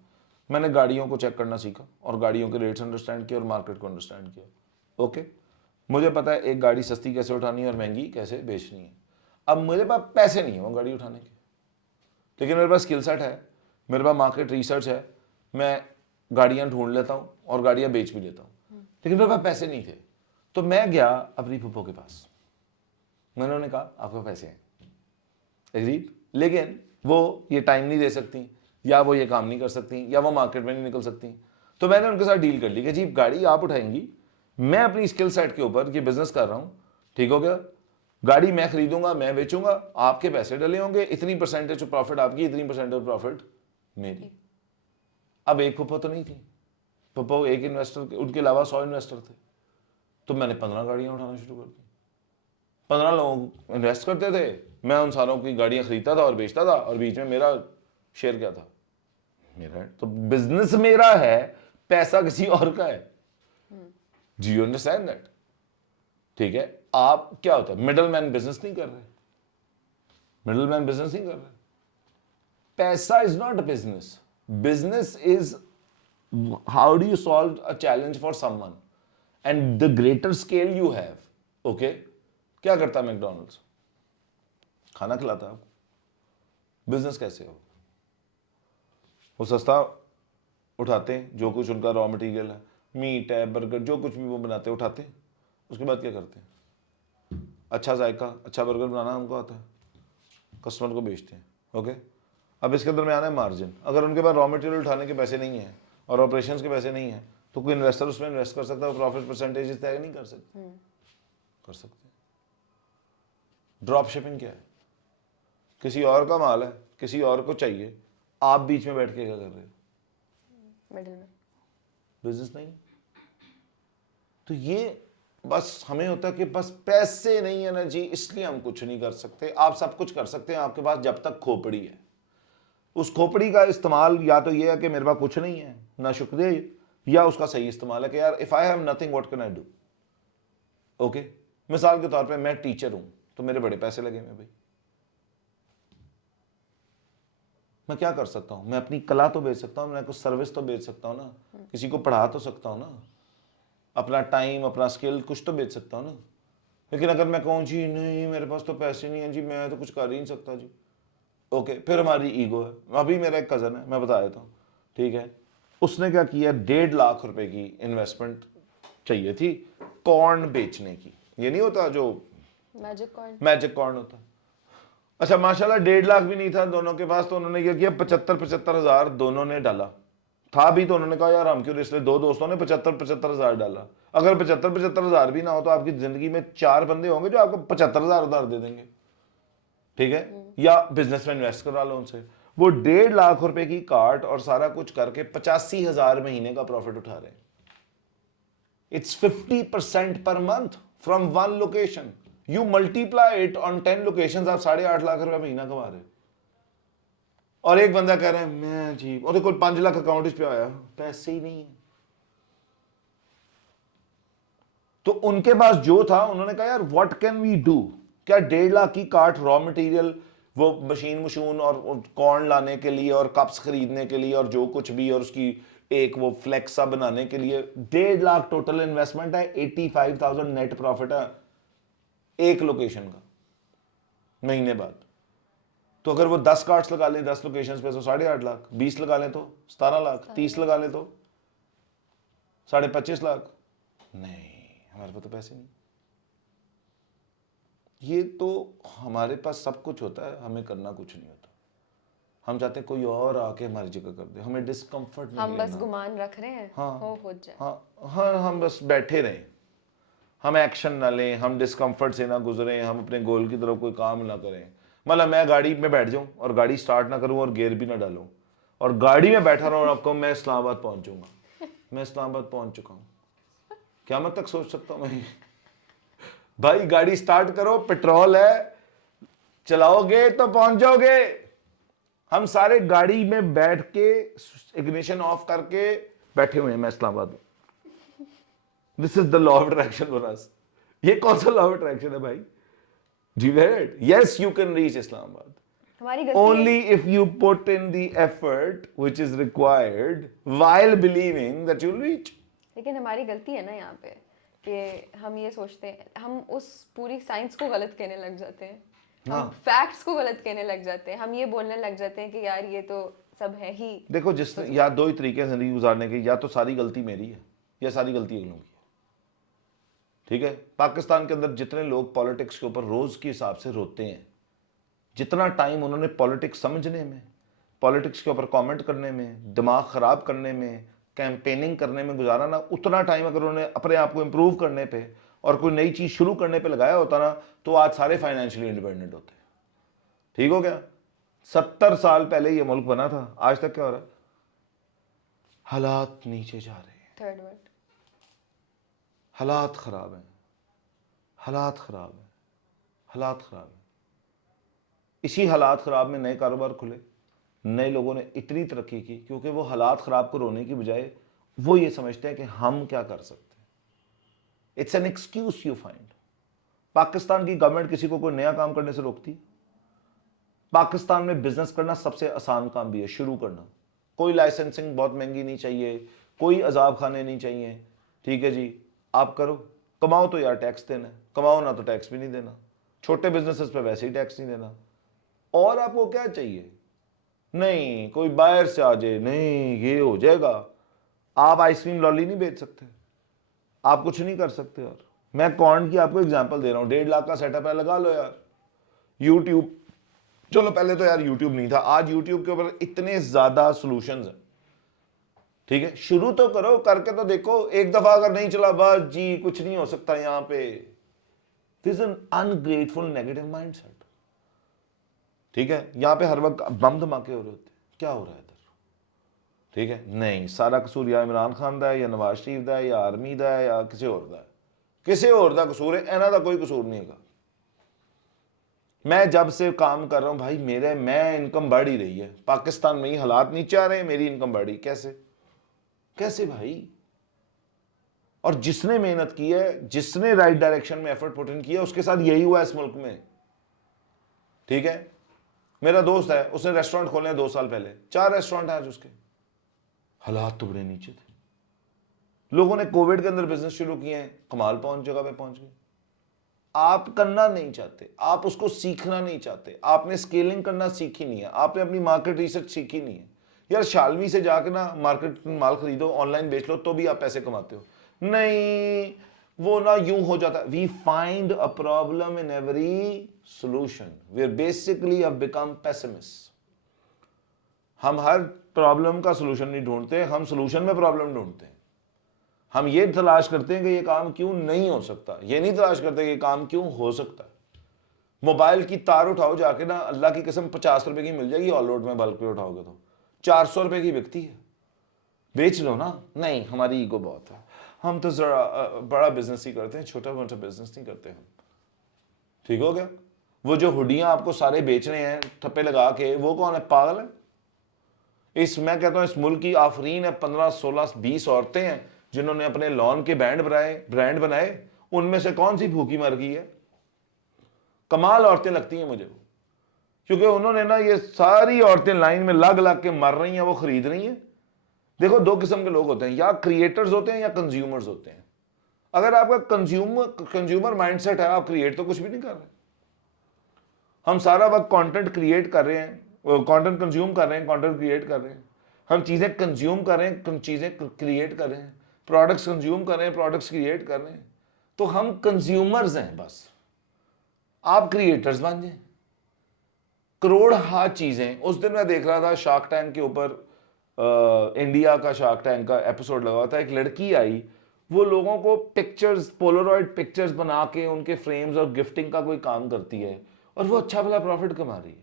मैंने गाड़ियों को चेक करना सीखा और गाड़ियों के रेट्स अंडरस्टैंड किए और मार्केट को अंडरस्टैंड किया। ओके, मुझे पता है एक गाड़ी सस्ती कैसे उठानी है और महंगी कैसे बेचनी है। अब मेरे पास पैसे नहीं है वो गाड़ी उठाने के, लेकिन मेरे पास स्किल सेट है, मेरे पास मार्केट रिसर्च है, मैं गाड़ियाँ ढूंढ लेता हूँ और गाड़ियाँ बेच भी लेता हूँ। लेकिन मेरे पास पैसे नहीं थे, तो मैं गया अपनी फूफो के पास। मैंने उन्हें कहा आपके पास पैसे हैं, एग्रीड, लेकिन वो ये टाइम नहीं दे सकती, या वो ये काम नहीं कर सकती, या वो मार्केट में नहीं निकल सकती। तो मैंने उनके साथ डील कर ली कि जी गाड़ी आप उठाएंगी, मैं अपनी स्किल सेट के ऊपर ये बिजनेस कर रहा हूँ। ठीक हो गया? गाड़ी मैं खरीदूंगा, मैं बेचूंगा, आपके पैसे डले होंगे, इतनी परसेंटेज प्रॉफिट आपकी, इतनी परसेंटेज प्रॉफिट मेरी। अब एक फुप्पो तो नहीं थी, फुप्पो एक इन्वेस्टर, उनके अलावा 100 इन्वेस्टर थे। तो मैंने 15 गाड़ियां उठाना शुरू कर दी। 15 लोग इन्वेस्ट करते थे, मैं उन सारों की गाड़ियां खरीदता था और बेचता था, और बीच में मेरा शेयर क्या था? मेरा है। तो बिजनेस मेरा है, पैसा किसी और का है। Do you understand that? ठीक है, आप क्या होता है, मिडल मैन बिजनेस नहीं कर रहे, मिडल मैन बिजनेस नहीं कर रहे। पैसा is not a business, business is how do you solve a challenge for someone and the greater scale you have. Okay, क्या करता है मैकडॉनल्ड्स? खाना खिलाता है आपको। बिजनेस कैसे हो? वो सस्ता उठाते हैं, जो कुछ उनका रॉ मटेरियल है, मीट है, बर्गर, जो कुछ भी वो बनाते हैं उठाते हैं। उसके बाद क्या करते हैं? अच्छा जायका, अच्छा बर्गर बनाना हमको आता है, कस्टमर को बेचते हैं, ओके। अब इसके अंदर में आना है मार्जिन। अगर उनके पास रॉ मटेरियल उठाने के पैसे नहीं हैं और ऑपरेशंस के पैसे नहीं हैं, तो कोई इन्वेस्टर उसमें इन्वेस्ट कर सकता है, प्रॉफिट परसेंटेज तय नहीं कर सकते? कर सकते हैं। ड्रॉप शिपिंग क्या है? किसी और का माल है, किसी और को चाहिए, आप बीच में बैठ के क्या कर रहे हो? मिडिल में। बिजनेस नहीं। तो ये बस हमें होता है कि बस पैसे नहीं है ना जी, इसलिए हम कुछ नहीं कर सकते। आप सब कुछ कर सकते हैं आपके पास जब तक खोपड़ी है। उस खोपड़ी का इस्तेमाल या तो ये है कि मेरे पास कुछ नहीं है ना शुक्रिया, या उसका सही इस्तेमाल है कि यार if I have nothing what can I do. Okay, मिसाल के तौर पे मैं टीचर हूं तो मेरे बड़े पैसे लगे हैं भाई, मैं क्या कर सकता हूं? मैं अपनी कला तो बेच सकता हूं, मैं कुछ सर्विस तो बेच सकता हूं ना, किसी को पढ़ा तो सकता हूं ना, अपना टाइम अपना स्किल कुछ तो बेच सकता हूं ना। लेकिन अगर मैं कहूँ जी नहीं मेरे पास तो पैसे नहीं है जी, मैं तो कुछ कर ही नहीं सकता जी, ओके, फिर हमारी ईगो है। अभी मेरा एक कज़न है, मैं बता देता हूँ, ठीक है, उसने क्या किया, 1.5 लाख रुपए की इन्वेस्टमेंट चाहिए थी कॉर्न बेचने की। ये नहीं होता जो मैजिक कॉर्न होता, अच्छा माशाल्लाह 1.5 लाख भी नहीं था दोनों के पास, तो उन्होंने क्या किया 75-75 हज़ार दोनों ने डाला। था भी तो उन्होंने कहा यार हम क्यों, इसलिए दो दोस्तों ने 75-75 हज़ार डाला। अगर 75-75 हज़ार भी ना हो तो आपकी जिंदगी में 4 बंदे होंगे जो आपको 75 हज़ार उधार दे देंगे, ठीक है, या बिजनेस में इन्वेस्ट करा लो उनसे। वो 1.5 लाख रुपए की कार्ट और सारा कुछ करके 85 हज़ार महीने का प्रॉफिट उठा रहे हैं। It's 50% per month from one location. You multiply it on 10 locations, आप 8.5 लाख रुपए महीना कमा रहे हैं। और एक बंदा कह रहा है मैं जी, और कोई 5 लाख अकाउंट इस पे आया, पैसे ही नहीं है। तो उनके पास जो था उन्होंने कहा यार व्हाट कैन वी डू। क्या 1.5 लाख की कार्ट रॉ मटेरियल, वो मशीन मशून और कॉर्न लाने के लिए और कप्स खरीदने के लिए और जो कुछ भी, और उसकी एक वो फ्लेक्सा बनाने के लिए 1.5 लाख टोटल इन्वेस्टमेंट है, 85,000 नेट प्रॉफिट है एक लोकेशन का महीने बाद। तो अगर वो 10 कार्ड्स लगा लें 10 लोकेशंस पे तो 8.5 लाख, 20 लगा लें तो 17 लाख, 30 लगा लें तो 25.5 लाख। नहीं, हमारे पास तो पैसे नहीं। ये तो हमारे पास सब कुछ होता है, हमें करना कुछ नहीं होता। हम चाहते हैं कोई और आके हमारी जगह कर दे, हमें डिस्कम्फर्ट नहीं हम बस लेना। गुमान रख रहे हैं, हाँ हो जाए। हाँ, हम बस बैठे रहें, हम एक्शन ना लें, हम डिस्कम्फर्ट से ना गुजरें, हम अपने गोल की तरफ कोई काम ना करें। मतलब मैं गाड़ी में बैठ जाऊं और गाड़ी स्टार्ट ना करूं और गियर भी ना डालूं और गाड़ी में बैठा रहूं और आपको मैं इस्लामाबाद पहुंचूंगा, मैं इस्लामाबाद पहुंच चुका हूं, क्या मत तक सोच सकता हूं मैं। भाई गाड़ी स्टार्ट करो, पेट्रोल है, चलाओगे तो पहुंच जाओगे। हम सारे गाड़ी में बैठ के इग्निशन ऑफ करके बैठे हुए हैं, मैं इस्लामाबाद में। This is the law of attraction for us. ये कौन सा लॉ ऑफ अट्रैक्शन है भाई? Yes, you can reach Islamabad. हमारी गलती Only है। if you put in the effort which is required while believing that you'll reach. लेकिन हमारी गलती है ना यहाँ पे कि हम ये सोचते हैं, हम उस पूरी साइंस को गलत कहने लग जाते हैं, हम फैक्ट्स को गलत कहने लग जाते हैं, हम ये बोलने लग जाते हैं कि यार ये तो सब है ही। देखो जिस या दो ही तरीके हैं जिंदगी गुजारने के, या तो सारी गलती मेरी है या सारी गलती अगलों की है, ठीक है। पाकिस्तान के अंदर जितने लोग पॉलिटिक्स के ऊपर रोज के हिसाब से रोते हैं, जितना टाइम उन्होंने पॉलिटिक्स समझने में, पॉलिटिक्स के ऊपर कमेंट करने में, दिमाग ख़राब करने में, कैंपेनिंग करने में गुजारा ना, उतना टाइम अगर उन्होंने अपने आप को इम्प्रूव करने पे और कोई नई चीज़ शुरू करने पे लगाया होता ना, तो आज सारे फाइनेंशियली इंडिपेंडेंट होते। ठीक हो गया? 70 साल पहले ये मुल्क बना था, आज तक क्या हो रहा है? हालात नीचे जा रहे हैं, थर्ड वर्ड, हालात ख़राब हैं, हालात ख़राब हैं, हालात ख़राब हैं। इसी हालात ख़राब में नए कारोबार खुले, नए लोगों ने इतनी तरक्की की क्योंकि वो हालात ख़राब को रोने की बजाय वो ये समझते हैं कि हम क्या कर सकते हैं। It's an excuse you find. Pakistan की गवर्नमेंट किसी को कोई नया काम करने से रोकती? पाकिस्तान में बिजनेस करना सबसे आसान काम भी है, शुरू करना। कोई लाइसेंसिंग बहुत महंगी नहीं चाहिए, कोई अजाब खाने नहीं चाहिए, ठीक है जी, आप करो, कमाओ तो यार टैक्स देना है, कमाओ ना तो टैक्स भी नहीं देना, छोटे बिजनेसेस पे वैसे ही टैक्स नहीं देना, और आपको क्या चाहिए? नहीं कोई बाहर से आ जाए, नहीं ये हो जाएगा। आप आइसक्रीम लॉली नहीं बेच सकते, आप कुछ नहीं कर सकते, और मैं कौन की आपको एग्जांपल दे रहा हूँ, 1.5 लाख का सेटअप है, लगा लो यार। यूट्यूब, चलो पहले तो यार यूट्यूब नहीं था, आज यूट्यूब के ऊपर इतने ज्यादा सॉल्यूशंस हैं, ठीक है, शुरू तो करो, करके तो देखो। एक दफा अगर नहीं चला, बस जी कुछ नहीं हो सकता यहां पे। This an ungrateful negative mindset, ठीक है। यहां पे हर वक्त बम धमाके हो रहे होते, क्या हो रहा है इधर, ठीक है। नहीं, सारा कसूर या इमरान खान का है, या नवाज शरीफ का है, या आर्मी का है, या किसी और का है, किसी और का कसूर है, इन्हों का कोई कसूर नहीं है। मैं जब से काम कर रहा हूं भाई, मैं इनकम बढ़ ही रही है, पाकिस्तान में ही हालात नीचे आ रहे हैं, मेरी इनकम बढ़ी, कैसे कैसे भाई। और जिसने मेहनत की है, जिसने राइट डायरेक्शन में एफर्ट पुट इन किया, उसके साथ यही हुआ है इस मुल्क में, ठीक है। मेरा दोस्त है, उसने रेस्टोरेंट खोले हैं 2 साल पहले, 4 रेस्टोरेंट हैं आज उसके, हालात तो बड़े नीचे थे। लोगों ने कोविड के अंदर बिजनेस शुरू किए हैं, कमाल पहुंच जगह पे पहुंच गए। आप करना नहीं चाहते, आप उसको सीखना नहीं चाहते, आपने स्केलिंग करना सीखी नहीं है, आपने अपनी मार्केट रिसर्च सीखी नहीं है। यार शालमी से जाके ना मार्केट माल खरीदो, ऑनलाइन बेच लो, तो भी आप पैसे कमाते हो। नहीं, वो ना यूं हो जाता। We find a problem in every solution, we are basically have become pessimist. हम हर प्रॉब्लम का सोल्यूशन नहीं ढूंढते, हम सोल्यूशन में प्रॉब्लम ढूंढते हैं। हम ये तलाश करते हैं कि ये काम क्यों नहीं हो सकता, ये नहीं तलाश करते कि ये काम क्यों हो सकता है। मोबाइल की तार उठाओ जाके ना, अल्लाह की कसम 50 रुपए की मिल जाएगी, ऑल लोड में बल्क पे उठाओगे तो 400 रुपए की बिकती है, बेच लो ना। नहीं, हमारी ईगो बहुत है, हम तो जरा बड़ा बिजनेस ही करते हैं, छोटा मोटा बिजनेस नहीं करते हम, ठीक हो गया। वो जो हुडियां आपको सारे बेच रहे हैं ठप्पे लगा के, वो कौन है, पागल है। मैं कहता हूं इस मुल्क की आफरीन है, 15 16 20 औरतें हैं जिन्होंने अपने लॉन के ब्रांड बनाए, उनमें से कौन सी भूखी मर गई है। कमाल औरतें लगती हैं मुझे, क्योंकि उन्होंने ना, ये सारी औरतें लाइन में लग लग के मर रही हैं, वो खरीद रही हैं। देखो 2 किस्म के लोग होते हैं, या क्रिएटर्स होते हैं या कंज्यूमर्स होते हैं। अगर आपका कंज्यूमर माइंडसेट है, आप क्रिएट तो कुछ भी नहीं कर रहे। हम सारा वक्त कंटेंट क्रिएट कर रहे हैं, कंटेंट कंज्यूम कर रहे हैं, कंटेंट क्रिएट कर रहे हैं। हम चीज़ें कंज्यूम कर रहे हैं, चीज़ें क्रिएट कर रहे हैं, प्रोडक्ट्स कंज्यूम कर रहे हैं, प्रोडक्ट्स क्रिएट कर रहे हैं। तो हम कंज्यूमर्स हैं बस, आप क्रिएटर्स बन जाए। करोड़ हा चीज़ें। उस दिन मैं देख रहा था शार्क टैंक के ऊपर, इंडिया का शार्क टैंक का एपिसोड लगा था, एक लड़की आई, वो लोगों को पिक्चर्स, पोलरॉइड पिक्चर्स बना के उनके फ्रेम्स और गिफ्टिंग का कोई काम करती है, और वो अच्छा भला प्रॉफिट कमा रही है।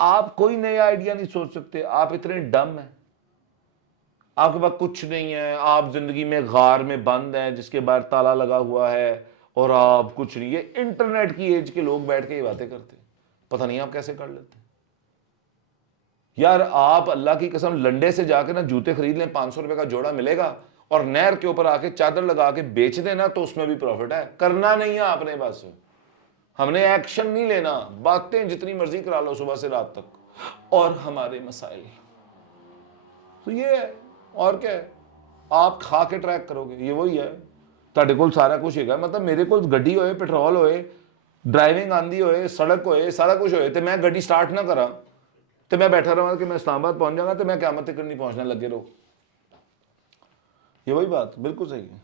आप कोई नया आइडिया नहीं सोच सकते, आप इतने डम हैं, आपके पास कुछ नहीं है, आप जिंदगी में गार में बंद हैं जिसके बाहर ताला लगा हुआ है, और आप कुछ नहीं। ये इंटरनेट की एज के लोग बैठ के ये बातें करते हैं, पता नहीं आप कैसे कर लेते हैं। यार आप अल्लाह की कसम लंडे से जाके ना जूते खरीद लें, 500 रुपए का जोड़ा मिलेगा, और नहर के ऊपर आके चादर लगा के बेच देना, तो उसमें भी प्रॉफिट है। करना नहीं है आपने, बस हमने एक्शन नहीं लेना, बातें जितनी मर्जी करा लो सुबह से रात तक, और हमारे मसाइल तो ये है, और क्या है। आप खा के ट्रैक करोगे, ये वही है। ਤੁਹਾਡੇ ਕੋਲ सारा कुछ है, मतलब मेरे को गड्डी होए, पेट्रोल होए, ड्राइविंग आंदी होए, सड़क होए, सारा कुछ होए, तो मैं गड्डी स्टार्ट ना करा, तो मैं बैठा रहा कि मैं इस्लामाबाद पहुंच जाऊंगा, तो मैं क़यामत तक नहीं पहुंचने लगे रहो। ये वही बात बिल्कुल सही है।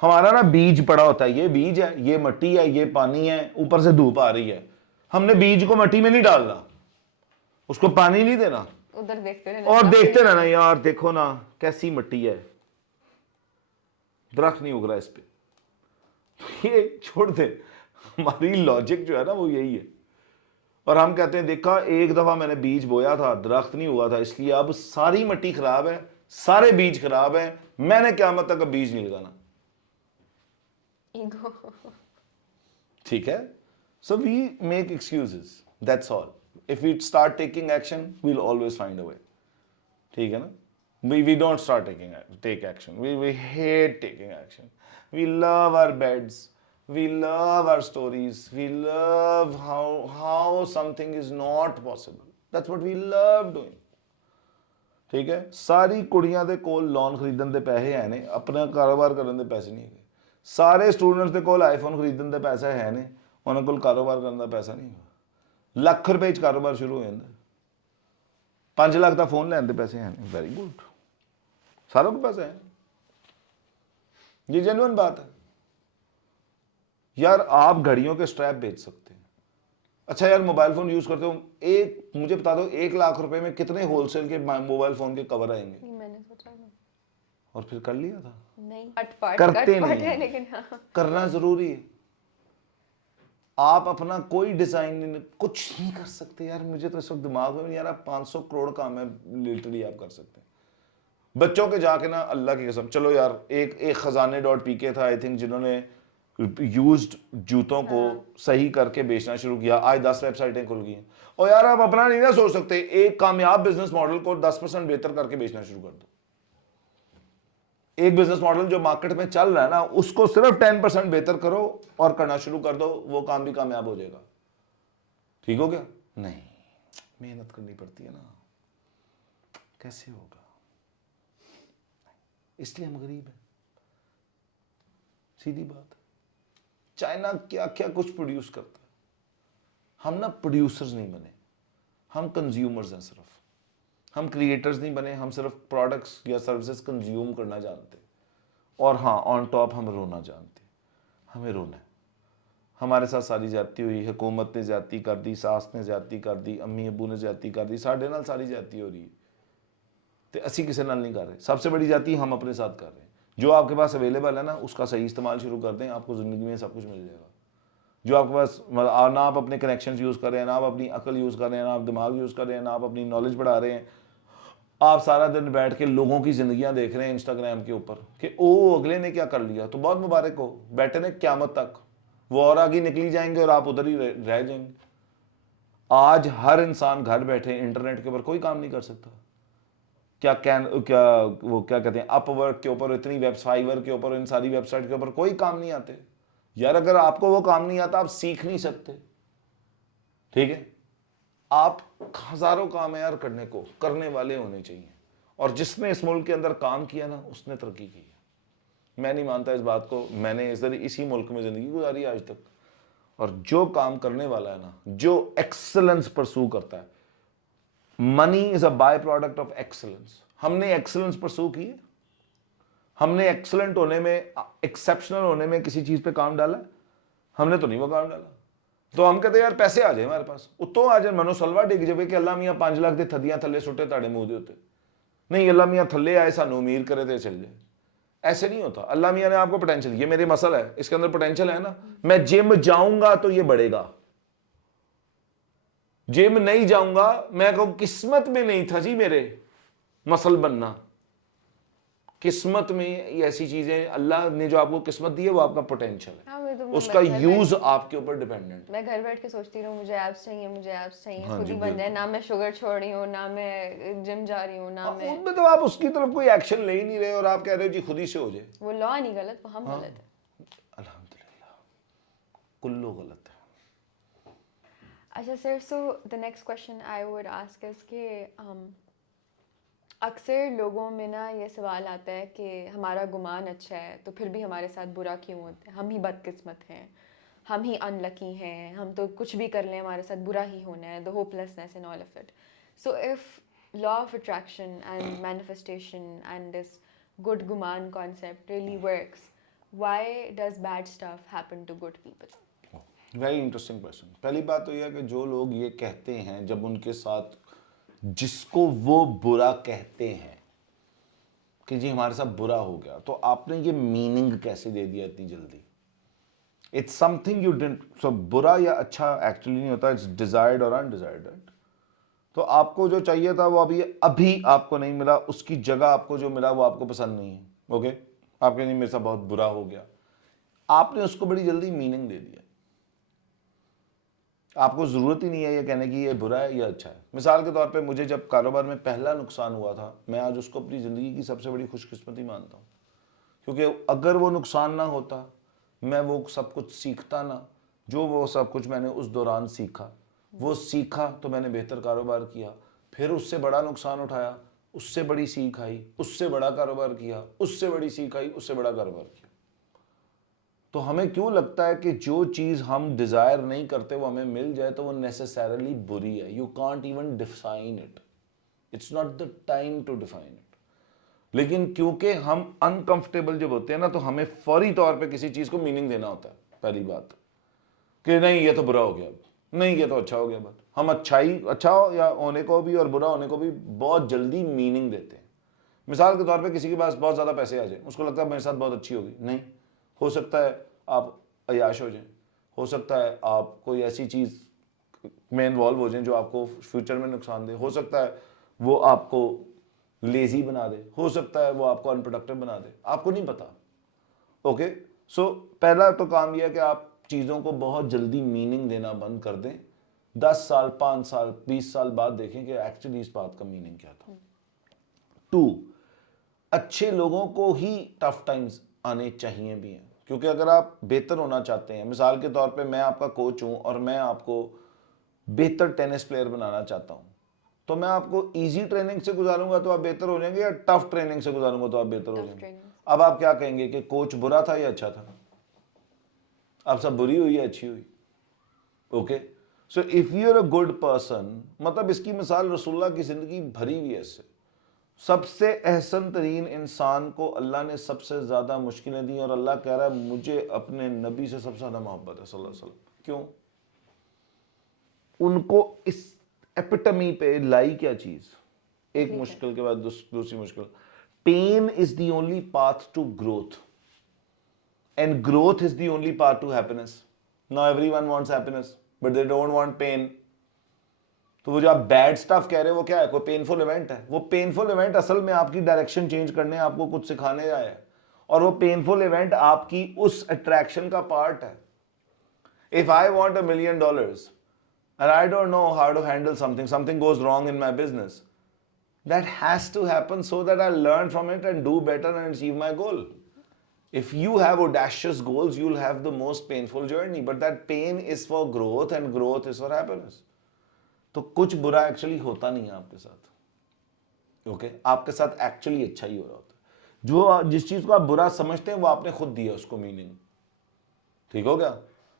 हमारा ना बीज पड़ा होता है, ये बीज है, ये मट्टी है, ये पानी है, ऊपर से धूप आ रही है, हमने बीज को मट्टी में नहीं डालना, उसको पानी नहीं देना, उधर देखते रहना, और देखते रहना, यार देखो ना कैसी मट्टी है, दरख्त नहीं उग रहा इस पे। ये छोड़ दे, हमारी लॉजिक जो है ना वो यही है। और हम कहते हैं देखा, एक दफा मैंने बीज बोया था, दरख्त नहीं हुआ था, इसलिए अब सारी मिट्टी खराब है, सारे बीज खराब है, मैंने क़यामत तक अब बीज नहीं लगाना। ईगो। ठीक है, so we make excuses, that's all. If we start taking action, we will always find a way, ठीक है ना। we don't start take action, we hate taking action, we love our beds, we love our stories, we love how something is not possible, that's what we love doing, ठीक है। सारी कुड़ियां दे कोल lawn खरीदन दे पैसे है ने, अपना कारोबार करन दे पैसे नहीं है। सारे स्टूडेंट्स दे कोल आईफोन खरीदन दे पैसे है ने, उन्होंने कोल कारोबार करने का पैसा नहीं है। लाख रुपए च कारोबार शुरू हो जाता, 5 लाख का फोन लैन दे पैसे हैं, वेरी गुड, सारों के पास है, ये जेन्युइन बात है। यार आप घड़ियों के स्ट्रैप बेच सकते हैं। अच्छा यार मोबाइल फोन यूज करते हो, एक मुझे बता दो 1 लाख रुपए में कितने होलसेल के मोबाइल फोन के कवर आएंगे? नहीं, मैंने सोचा था। और फिर कर लिया था। नहीं, कट करते पार्ट नहीं है हैं। लेकिन हाँ। करना जरूरी है। आप अपना कोई डिजाइन कुछ नहीं कर सकते यार, मुझे तो इस वक्त दिमाग में नहीं आ रहा। 500 करोड़ काम है लिटरली आप कर सकते हैं। बच्चों के जाके ना, अल्लाह की कसम, चलो यार एक खजाने डॉट पीके था आई थिंक, जिन्होंने यूज्ड जूतों को सही करके बेचना शुरू किया, आज 10 वेबसाइटें खुल गई हैं। और यार आप अपना नहीं ना सोच सकते, एक कामयाब बिजनेस मॉडल को 10% बेहतर करके बेचना शुरू कर दो। एक बिजनेस मॉडल जो मार्केट में चल रहा है ना, उसको सिर्फ 10% बेहतर करो और करना शुरू कर दो, वो काम भी कामयाब हो जाएगा। ठीक हो गया? नहीं, मेहनत करनी पड़ती है ना, कैसे होगा? इसलिए हम गरीब हैं, सीधी बात। चाइना क्या क्या कुछ प्रोड्यूस करता है, हम ना प्रोड्यूसर्स नहीं बने, हम कंज्यूमर्स हैं सिर्फ। हम क्रिएटर्स नहीं बने, हम सिर्फ प्रोडक्ट्स या सर्विसेज कंज्यूम करना जानते। और हाँ, ऑन टॉप हम रोना जानते। हमें रोना है, हमारे साथ सारी ज्यादती हुई, हुकूमत ने ज्यादती कर दी, सास ने ज्यादती कर दी, अम्मी अबू ने ज्यादती कर दी, साढ़े नाल सारी ज्यादती हो रही है तो असी किसी नाल नहीं कर रहे। सबसे बड़ी ज्यादती हम अपने साथ कर रहे हैं। जो आपके पास अवेलेबल है ना, उसका सही इस्तेमाल शुरू कर दें, आपको ज़िंदगी में सब कुछ मिल जाएगा। जो आपके पास ना आप अपने कनेक्शंस यूज़ कर रहे हैं, ना आप अपनी अकल यूज़ कर रहे हैं, ना आप दिमाग यूज़ कर रहे हैं, ना आप अपनी नॉलेज बढ़ा रहे हैं, आप सारा दिन बैठ के लोगों की ज़िंदगियां देख रहे हैं इंस्टाग्राम के ऊपर कि ओ अगले ने क्या कर लिया, तो बहुत मुबारक हो, बैठे ने क़यामत तक, वो और आगे निकली जाएंगे और आप उधर ही रह जाएंगे। आज हर इंसान घर बैठे इंटरनेट के ऊपर कोई काम नहीं कर सकता। क्या वो क्या कहते हैं, अपवर्क के ऊपर, इतनी फाइवर के ऊपर, इन सारी वेबसाइट के ऊपर कोई काम नहीं आते यार। अगर आपको वो काम नहीं आता, आप सीख नहीं सकते। ठीक है, आप हजारों काम है यार करने को, करने वाले होने चाहिए। और जिसने इस मुल्क के अंदर काम किया ना, उसने तरक्की की है। मैं नहीं मानता इस बात को, मैंने इसी मुल्क में जिंदगी गुजारी आज तक। और जो काम करने वाला है ना, जो एक्सेलेंस परसू करता है, money is a by product of excellence. हमने एक्सेलेंस परसू की, हमने एक्सेलेंट होने में, एक्सेप्शनल होने में किसी चीज पे काम डाला? हमने तो नहीं वो काम डाला। तो हम कहते यार पैसे आ जाए हमारे पास, उतो आ जाए, मनो सलवा डिग जाए कि अल्लाह मियाँ 5 लाख के थदियां थले सुटे ताड़े मुंह के उत्ते। नहीं, अल्लाह मियाँ थले आए सानू अमीर करे तो चल जाए। ऐसे नहीं होता। अल्लाह मियाँ ने आपको पोटेंशियल, ये मेरे मसल है, इसके अंदर पोटेंशियल है ना, मैं जिम जाऊंगा तो ये बढ़ेगा। जिम नहीं जाऊंगा, मैं कहूँ किस्मत में नहीं था जी मेरे मसल बनना। किस्मत में ऐसी चीजें, अल्लाह ने जो आपको किस्मत दी है वो आपका पोटेंशियल है। हाँ, मैं तो उसका घर यूज आपके ऊपर डिपेंडेंट। मैं घर बैठ के सोचती रहूँ मुझे एब्स चाहिए, मुझे एब्स चाहिए, हाँ खुद जी, ही बन जाए। बिल्कुल। ना मैं शुगर छोड़ रही हूँ, ना मैं जिम जा रही हूँ, ना मैं। मतलब आप उसकी तरफ कोई एक्शन ले ही नहीं रहे और आप कह रहे हो जी खुद ही से हो जाए। वो लॉ नहीं गलत, वो हम हाँ, गलत है। अल्हम्दुलिल्लाह, कुल्लो गलत है। अच्छा sir, so the next question I would ask is कि अक्सर लोगों में ना ये सवाल आता है कि हमारा गुमान अच्छा है तो फिर भी हमारे साथ बुरा क्यों होता है, हम ही बदकिस्मत हैं, हम ही अनलकी हैं, हम तो कुछ भी कर लें हमारे साथ बुरा ही होना है, the hopelessness and all of it. So if law of attraction and manifestation and this good गुमान concept really works, why does bad stuff happen to good people? Very interesting question. पहली बात तो यह है कि जो लोग ये कहते हैं, जब उनके साथ जिसको वो बुरा कहते हैं कि जी हमारे साथ बुरा हो गया, तो आपने ये मीनिंग कैसे दे दिया इतनी जल्दी? It's something you didn't. So बुरा या अच्छा एक्चुअली नहीं होता, इट्स डिजायर्ड और अनडिजायर्ड, राइट? तो आपको जो चाहिए था वो अभी अभी आपको नहीं मिला, उसकी जगह आपको जो मिला वो आपको पसंद नहीं है। ओके, आपके नहीं, मेरे साथ बहुत बुरा हो गया, आपने उसको बड़ी जल्दी मीनिंग दे दिया। आपको ज़रूरत ही नहीं है ये कहने की ये बुरा है या अच्छा है। मिसाल के तौर पे मुझे जब कारोबार में पहला नुकसान हुआ था, मैं आज उसको अपनी ज़िंदगी की सबसे बड़ी खुशकिस्मती मानता हूँ, क्योंकि अगर वो नुकसान ना होता, मैं वो सब कुछ सीखता ना, जो वो सब कुछ मैंने उस दौरान सीखा, वो सीखा तो मैंने बेहतर कारोबार किया, फिर उससे बड़ा नुकसान उठाया, उससे बड़ी सीख आई, उससे बड़ा कारोबार किया, उससे बड़ी सीख आई, उससे बड़ा कारोबार किया। तो हमें क्यों लगता है कि जो चीज़ हम डिज़ायर नहीं करते वो हमें मिल जाए तो वो नेसेसरली बुरी है? You can't even define it, it's not the time to define it. लेकिन क्योंकि हम अनकंफर्टेबल जब होते हैं ना, तो हमें फौरी तौर पे किसी चीज़ को मीनिंग देना होता है। पहली बात कि नहीं ये तो बुरा हो गया, नहीं ये तो अच्छा हो गया। बात हम अच्छा हो या होने को भी और बुरा होने को भी बहुत जल्दी मीनिंग देते हैं। मिसाल के तौर पे किसी के पास बहुत ज़्यादा पैसे आ जाए, उसको लगता है मेरे साथ बहुत अच्छी होगी। नहीं, हो सकता है आप अयाश हो जाए, हो सकता है आप कोई ऐसी चीज़ में इन्वॉल्व हो जाए जो आपको फ्यूचर में नुकसान दे, हो सकता है वो आपको लेजी बना दे, हो सकता है वो आपको अनप्रोडक्टिव बना दे, आपको नहीं पता। ओके, सो पहला तो काम यह है कि आप चीज़ों को बहुत जल्दी मीनिंग देना बंद कर दें। 10 साल, 5 साल, 20 साल बाद देखें कि एक्चुअली इस बात का मीनिंग क्या था। 2, अच्छे लोगों को ही टफ टाइम्स आने चाहिए भी हैं, क्योंकि अगर आप बेहतर होना चाहते हैं, मिसाल के तौर पे मैं आपका कोच हूं और मैं आपको बेहतर टेनिस प्लेयर बनाना चाहता हूं, तो मैं आपको इजी ट्रेनिंग से गुजारूंगा तो आप बेहतर हो जाएंगे, या टफ ट्रेनिंग से गुजारूंगा तो आप बेहतर हो जाएंगे। अब आप क्या कहेंगे कि कोच बुरा था या अच्छा था? अब सब बुरी हुई या अच्छी हुई? Okay, so if you are a good person, मतलब इसकी मिसाल रसूलुल्लाह की जिंदगी भरी हुई है इससे। सबसे एहसन तरीन इंसान को अल्लाह ने सबसे ज़्यादा मुश्किलें दी और अल्लाह कह रहा है मुझे अपने नबी से सबसे ज़्यादा मोहब्बत है सल्लल्लाहु अलैहि वसल्लम। क्यों? उनको इस एपिटमी पे लाई क्या चीज़? एक मुश्किल के बाद दूसरी मुश्किल। Pain is the only path to growth and growth is the only path to happiness. Now everyone wants happiness but they don't want pain. तो वो जो आप बैड स्टफ कह रहे हो वो क्या है? कोई पेनफुल इवेंट है? वो पेनफुल इवेंट असल में आपकी डायरेक्शन चेंज करने, आपको कुछ सिखाने आया है, और वो पेनफुल इवेंट आपकी उस अट्रैक्शन का पार्ट है। If I want $1 million and I don't know how to handle something goes wrong in my business, that has to happen so that I learn from it and do better and achieve my goal. If you have audacious goals, you'll have the most painful journey, but that pain is for growth and growth is for happiness. तो कुछ बुरा actually होता नहीं है आपके साथ। Okay, आपके साथ एक्चुअली अच्छा ही हो रहा होता है। जो जिस चीज को आप बुरा समझते हैं वो आपने खुद दिया उसको मीनिंग। ठीक हो गया?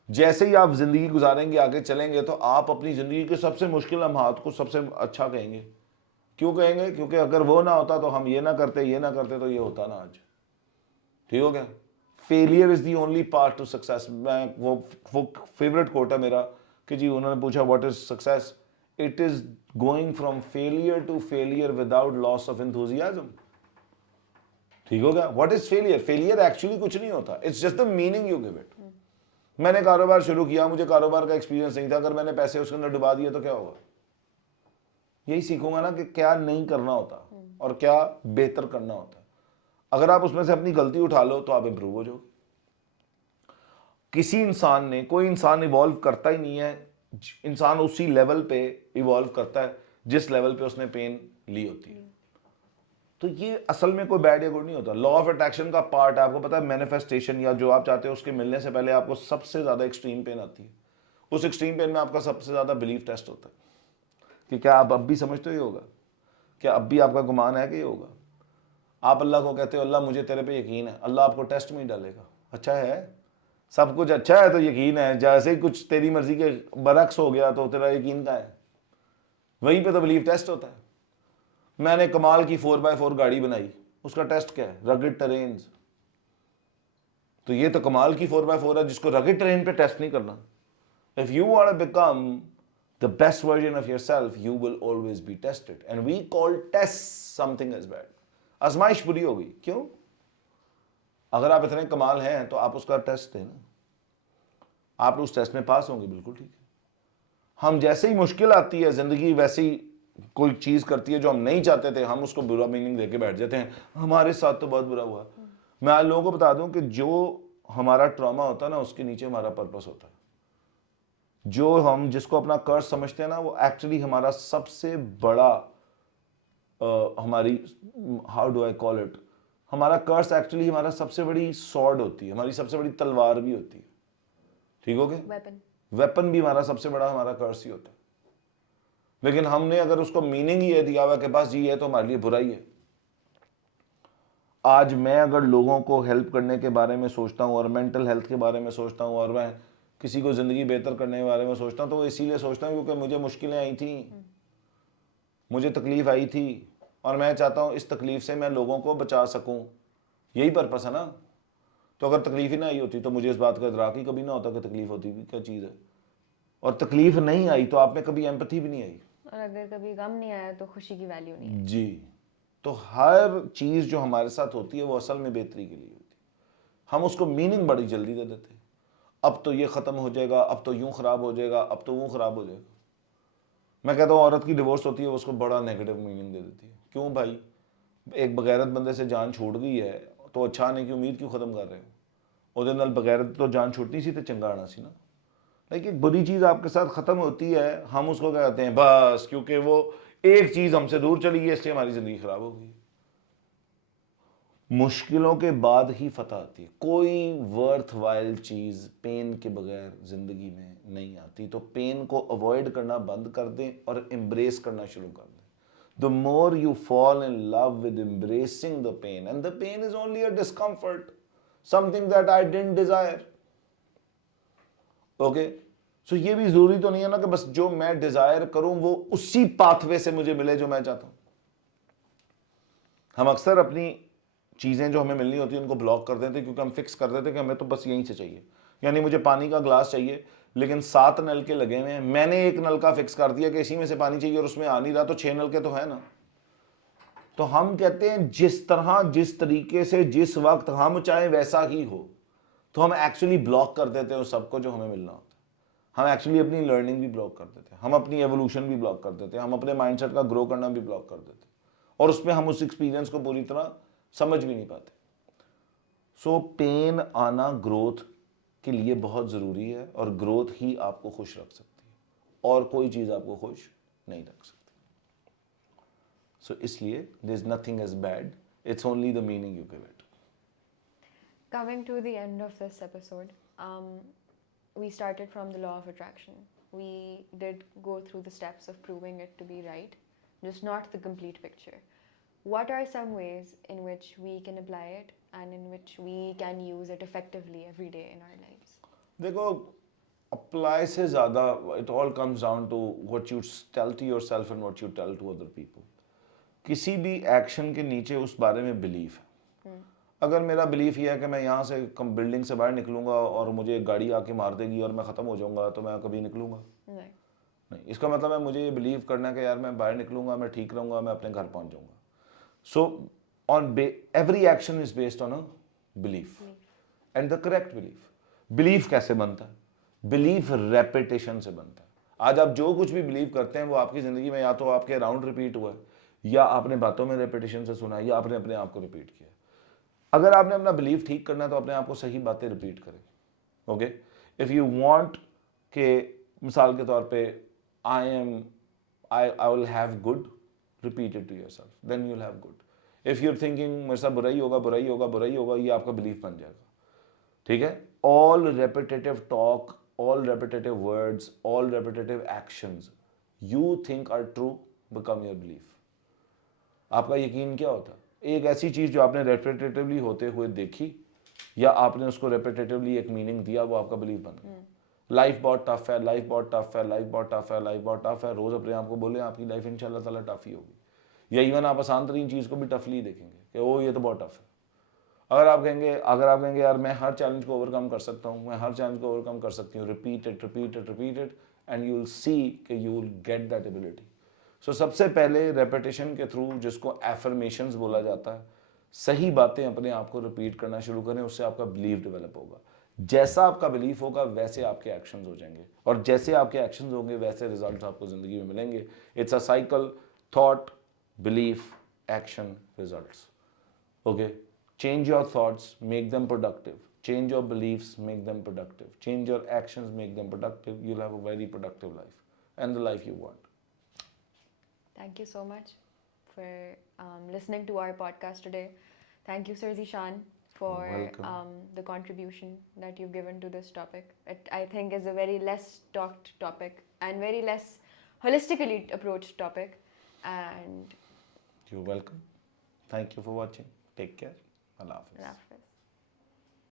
जैसे ही आप जिंदगी गुजारेंगे, आगे चलेंगे, तो आप अपनी जिंदगी के सबसे मुश्किल लम्हात को सबसे अच्छा कहेंगे। क्यों कहेंगे? क्योंकि अगर वो ना होता तो हम ये ना करते तो ये होता ना आज। ठीक हो गया? Failure is the only part two success. मैं वो फेवरेट कोट है मेरा कि जी उन्होंने पूछा what is success, it is going from failure to failure without loss of enthusiasm. ठीक हो गया? What is failure? Failure actually कुछ नहीं होता, it's just the meaning you give it. मैंने कारोबार शुरू किया, मुझे कारोबार का एक्सपीरियंस नहीं था, अगर मैंने पैसे उसके अंदर डुबा दिए तो क्या होगा? यही सीखूंगा ना कि क्या नहीं करना होता और क्या बेहतर करना होता है। अगर आप उसमें से अपनी गलती उठा लो तो आप इंप्रूव हो जाओगे। किसी इंसान ने, कोई इंसान इवॉल्व करता ही नहीं है, इंसान उसी लेवल पे इवॉल्व करता है जिस लेवल पे उसने पेन ली होती है। तो ये असल में कोई बैड या गुड नहीं होता, लॉ ऑफ अट्रैक्शन का पार्ट है। आपको पता है मैनिफेस्टेशन या जो आप चाहते हो उसके मिलने से पहले आपको सबसे ज्यादा एक्सट्रीम पेन आती है। उस एक्सट्रीम पेन में आपका सबसे ज्यादा बिलीफ टेस्ट होता है कि क्या आप अब भी समझते हो ये होगा, क्या अब भी आपका गुमान है कि ये होगा। आप अल्लाह को कहते हो अल्लाह मुझे तेरे पे यकीन है, अल्लाह आपको टेस्ट में ही डालेगा। अच्छा है, सब कुछ अच्छा है तो यकीन है, जैसे ही कुछ तेरी मर्जी के बरक्स हो गया तो तेरा यकीन का है, वहीं पे तो बिलीफ टेस्ट होता है। मैंने कमाल की 4x4 गाड़ी बनाई, उसका टेस्ट क्या है? Rugged terrains. तो ये तो कमाल की 4x4 है जिसको रगिड टेरेन पे टेस्ट नहीं करना। If you want to become the best version of yourself, you will always be tested, and we call test something as bad. आजमाइश बुरी होगी, क्यों? अगर आप इतने कमाल हैं तो आप उसका टेस्ट दें ना, आप उस टेस्ट में पास होंगे, बिल्कुल ठीक है। हम जैसे ही मुश्किल आती है जिंदगी, वैसे ही कोई चीज करती है जो हम नहीं चाहते थे, हम उसको बुरा मीनिंग देके बैठ जाते हैं, हमारे साथ तो बहुत बुरा हुआ। मैं आज लोगों को बता दूं कि जो हमारा ट्रॉमा होता है ना, उसके नीचे हमारा पर्पस होता है। जो हम जिसको अपना कर्ज समझते हैं ना, वो एक्चुअली हमारा सबसे बड़ा हमारी, how do I call it, हमारा कर्ज एक्चुअली हमारा सबसे बड़ी सॉर्ड होती है, हमारी सबसे बड़ी तलवार भी होती है। ठीक हो गया? वेपन भी हमारा सबसे बड़ा हमारा कर्ज ही होता है। लेकिन हमने अगर उसको मीनिंग ही ये दिया हुआ कि बस जी ये तो हमारे लिए बुरा ही है। आज मैं अगर लोगों को हेल्प करने के बारे में सोचता हूँ और मेंटल हेल्थ के बारे में सोचता हूँ और मैं किसी को ज़िंदगी बेहतर करने के बारे में सोचता हूँ, तो वो इसीलिए सोचता हूँ क्योंकि मुझे मुश्किलें आई थी, मुझे तकलीफ आई थी, और मैं चाहता हूँ इस तकलीफ से मैं लोगों को बचा सकूँ। यही पर्पस है ना। तो अगर तकलीफ ही ना आई होती तो मुझे इस बात का इदराक ही कभी ना होता कि तकलीफ होती भी क्या चीज़ है। और तकलीफ नहीं आई तो आप में कभी एम्पैथी भी नहीं आई। और अगर कभी गम नहीं आया तो खुशी की वैल्यू नहीं है। जी। तो हर चीज़ जो हमारे साथ होती है वो असल में बेहतरी के लिए होती है। हम उसको मीनिंग बड़ी जल्दी दे देते हैं। अब तो ये ख़त्म हो जाएगा, अब तो यूं ख़राब हो जाएगा, अब तो वो ख़राब हो जाएगा। मैं कहता हूँ औरत की डिवोर्स होती है, उसको बड़ा नेगेटिव मीनिंग दे देती है। क्यों भाई, एक बगैरत बंदे से जान छूट गई है तो अच्छा आने की उम्मीद क्यों ख़त्म कर रहे हो? ਉਹਦੇ ਨਾਲ बगैरत तो जान छूटनी सी तो चंगा आना सी ना। लेकिन एक बुरी चीज़ आपके साथ ख़त्म होती है, हम उसको क्या कहते हैं, बस क्योंकि वो एक चीज़ हमसे दूर चली गई इसलिए हमारी ज़िंदगी ख़राब हो गई। मुश्किलों के बाद ही फतह आती है। कोई वर्थ वाइल चीज़ पेन के बगैर ज़िंदगी में नहीं आती। तो पेन को अवॉइड करना बंद कर दें और एम्ब्रेस करना शुरू कर दें। The more you fall in love with embracing the pain, and the pain is only a discomfort, something that I didn't desire. Okay, so ये भी जरूरी तो नहीं है ना कि बस जो मैं डिजायर करूं वो उसी पाथवे से मुझे मिले जो मैं चाहता हूं। हम अक्सर अपनी चीजें जो हमें मिलनी होती है उनको ब्लॉक कर देते हैं क्योंकि हम फिक्स कर देते हैं कि हमें तो बस यहीं से चाहिए। यानी मुझे पानी का ग्लास चाहिए लेकिन 7 नलके लगे हुए हैं, मैंने एक नलका फिक्स कर दिया कि इसी में से पानी चाहिए और उसमें आ नहीं रहा, तो 6 नलके तो है ना। तो हम कहते हैं जिस तरह जिस तरीके से जिस वक्त हम चाहे वैसा ही हो, तो हम एक्चुअली ब्लॉक कर देते हैं उस सबको जो हमें मिलना होता है। हम एक्चुअली अपनी लर्निंग भी ब्लॉक कर देते हैं, हम अपनी एवोल्यूशन भी ब्लॉक कर देते हैं, हम अपने माइंडसेट का ग्रो करना भी ब्लॉक कर देते हैं और उसमें हम उस एक्सपीरियंस को पूरी तरह समझ भी नहीं पाते। सो पेन आना ग्रोथ के लिए बहुत ज़रूरी है और ग्रोथ ही आपको खुश रख सकती है और कोई चीज़ आपको खुश नहीं रख सकती। सो इसलिए there is nothing as bad, it's only the meaning you give it. Coming to the end of this episode, we started from the law of attraction. We did go through the steps of proving it to be right, just not the complete picture. What are some ways in which we can apply it and in which we can use it effectively every day in our lives? देखो, apply से ज़्यादा it all comes down to what you tell to yourself and what you tell to other people. किसी भी action के नीचे उस बारे में बिलीफ है। अगर मेरा बिलीफ ये है कि मैं यहाँ से बिल्डिंग से बाहर निकलूंगा और मुझे एक गाड़ी आके मार देगी और मैं ख़त्म हो जाऊंगा, तो मैं कभी निकलूंगा नहीं। इसका मतलब है मुझे ये बिलीव करना है कि यार मैं बाहर निकलूंगा, मैं ठीक रहूंगा, मैं अपने घर पहुंच जाऊंगा। So on every action is based on a belief and the correct belief. Belief कैसे बनता है? बिलीफ रेपिटेशन से बनता है। आज आप जो कुछ भी बिलीव करते हैं वो आपकी ज़िंदगी में या तो आपके अराउंड रिपीट हुआ है, या आपने बातों में रेपिटेशन से सुना है, या आपने अपने आप को रिपीट किया। अगर आपने अपना बिलीफ ठीक करना है तो अपने आप को सही बातें रिपीट करें। ओके, इफ़ यू वांट के मिसाल के तौर पे I will have good, repeat it to yourself, then you will have good. If you are thinking मेरे साथ बुरा ही होगा, बुरा ही होगा, बुरा ही होगा, ये आपका बिलीफ बन जाएगा। ठीक है, all repetitive talk, all repetitive words, all repetitive actions you think are true become your belief. आपका यकीन क्या होता है? एक ऐसी चीज़ जो आपने रेपिटेटिवली होते हुए देखी या आपने उसको रेपिटेटिवली एक मीनिंग दिया, वो आपका बिलीफ बन गया। लाइफ बहुत टफ है, लाइफ बहुत टफ है, लाइफ बहुत टफ है, लाइफ बहुत टफ है, रोज़ अपने आप को बोले आपकी लाइफ इंशाल्लाह ताला टफ ही होगी। या इवन आप आसान तरीन चीज़ को भी टफली देखेंगे कि ओ ये तो बहुत टफ है। अगर आप कहेंगे यार मैं हर चैलेंज को ओवरकम कर सकता हूँ, मैं हर चैलेंज को ओवरकम कर सकती हूँ, repeat it and you will see कि you will get that ability. So सबसे पहले रेपिटेशन के थ्रू, जिसको एफर्मेशंस बोला जाता है, सही बातें अपने आप को रिपीट करना शुरू करें, उससे आपका बिलीफ डेवलप होगा। जैसा आपका बिलीफ होगा वैसे आपके एक्शंस हो जाएंगे और जैसे आपके एक्शंस होंगे वैसे रिजल्ट आपको ज़िंदगी में मिलेंगे। It's a cycle, thought, belief, action, results. Okay, change your thoughts, make them productive. Change your beliefs, make them productive. Change your actions, make them productive. You'll have a very productive life and the life you want. Thank you so much for listening to our podcast today. Thank you, Sir Zishan, for Welcome. the contribution that you've given to this topic. It, I think, is a very less talked topic and very less holistically approached topic. And You're welcome. Thank you for watching. Take care. Allah Hafiz. Allah Hafiz.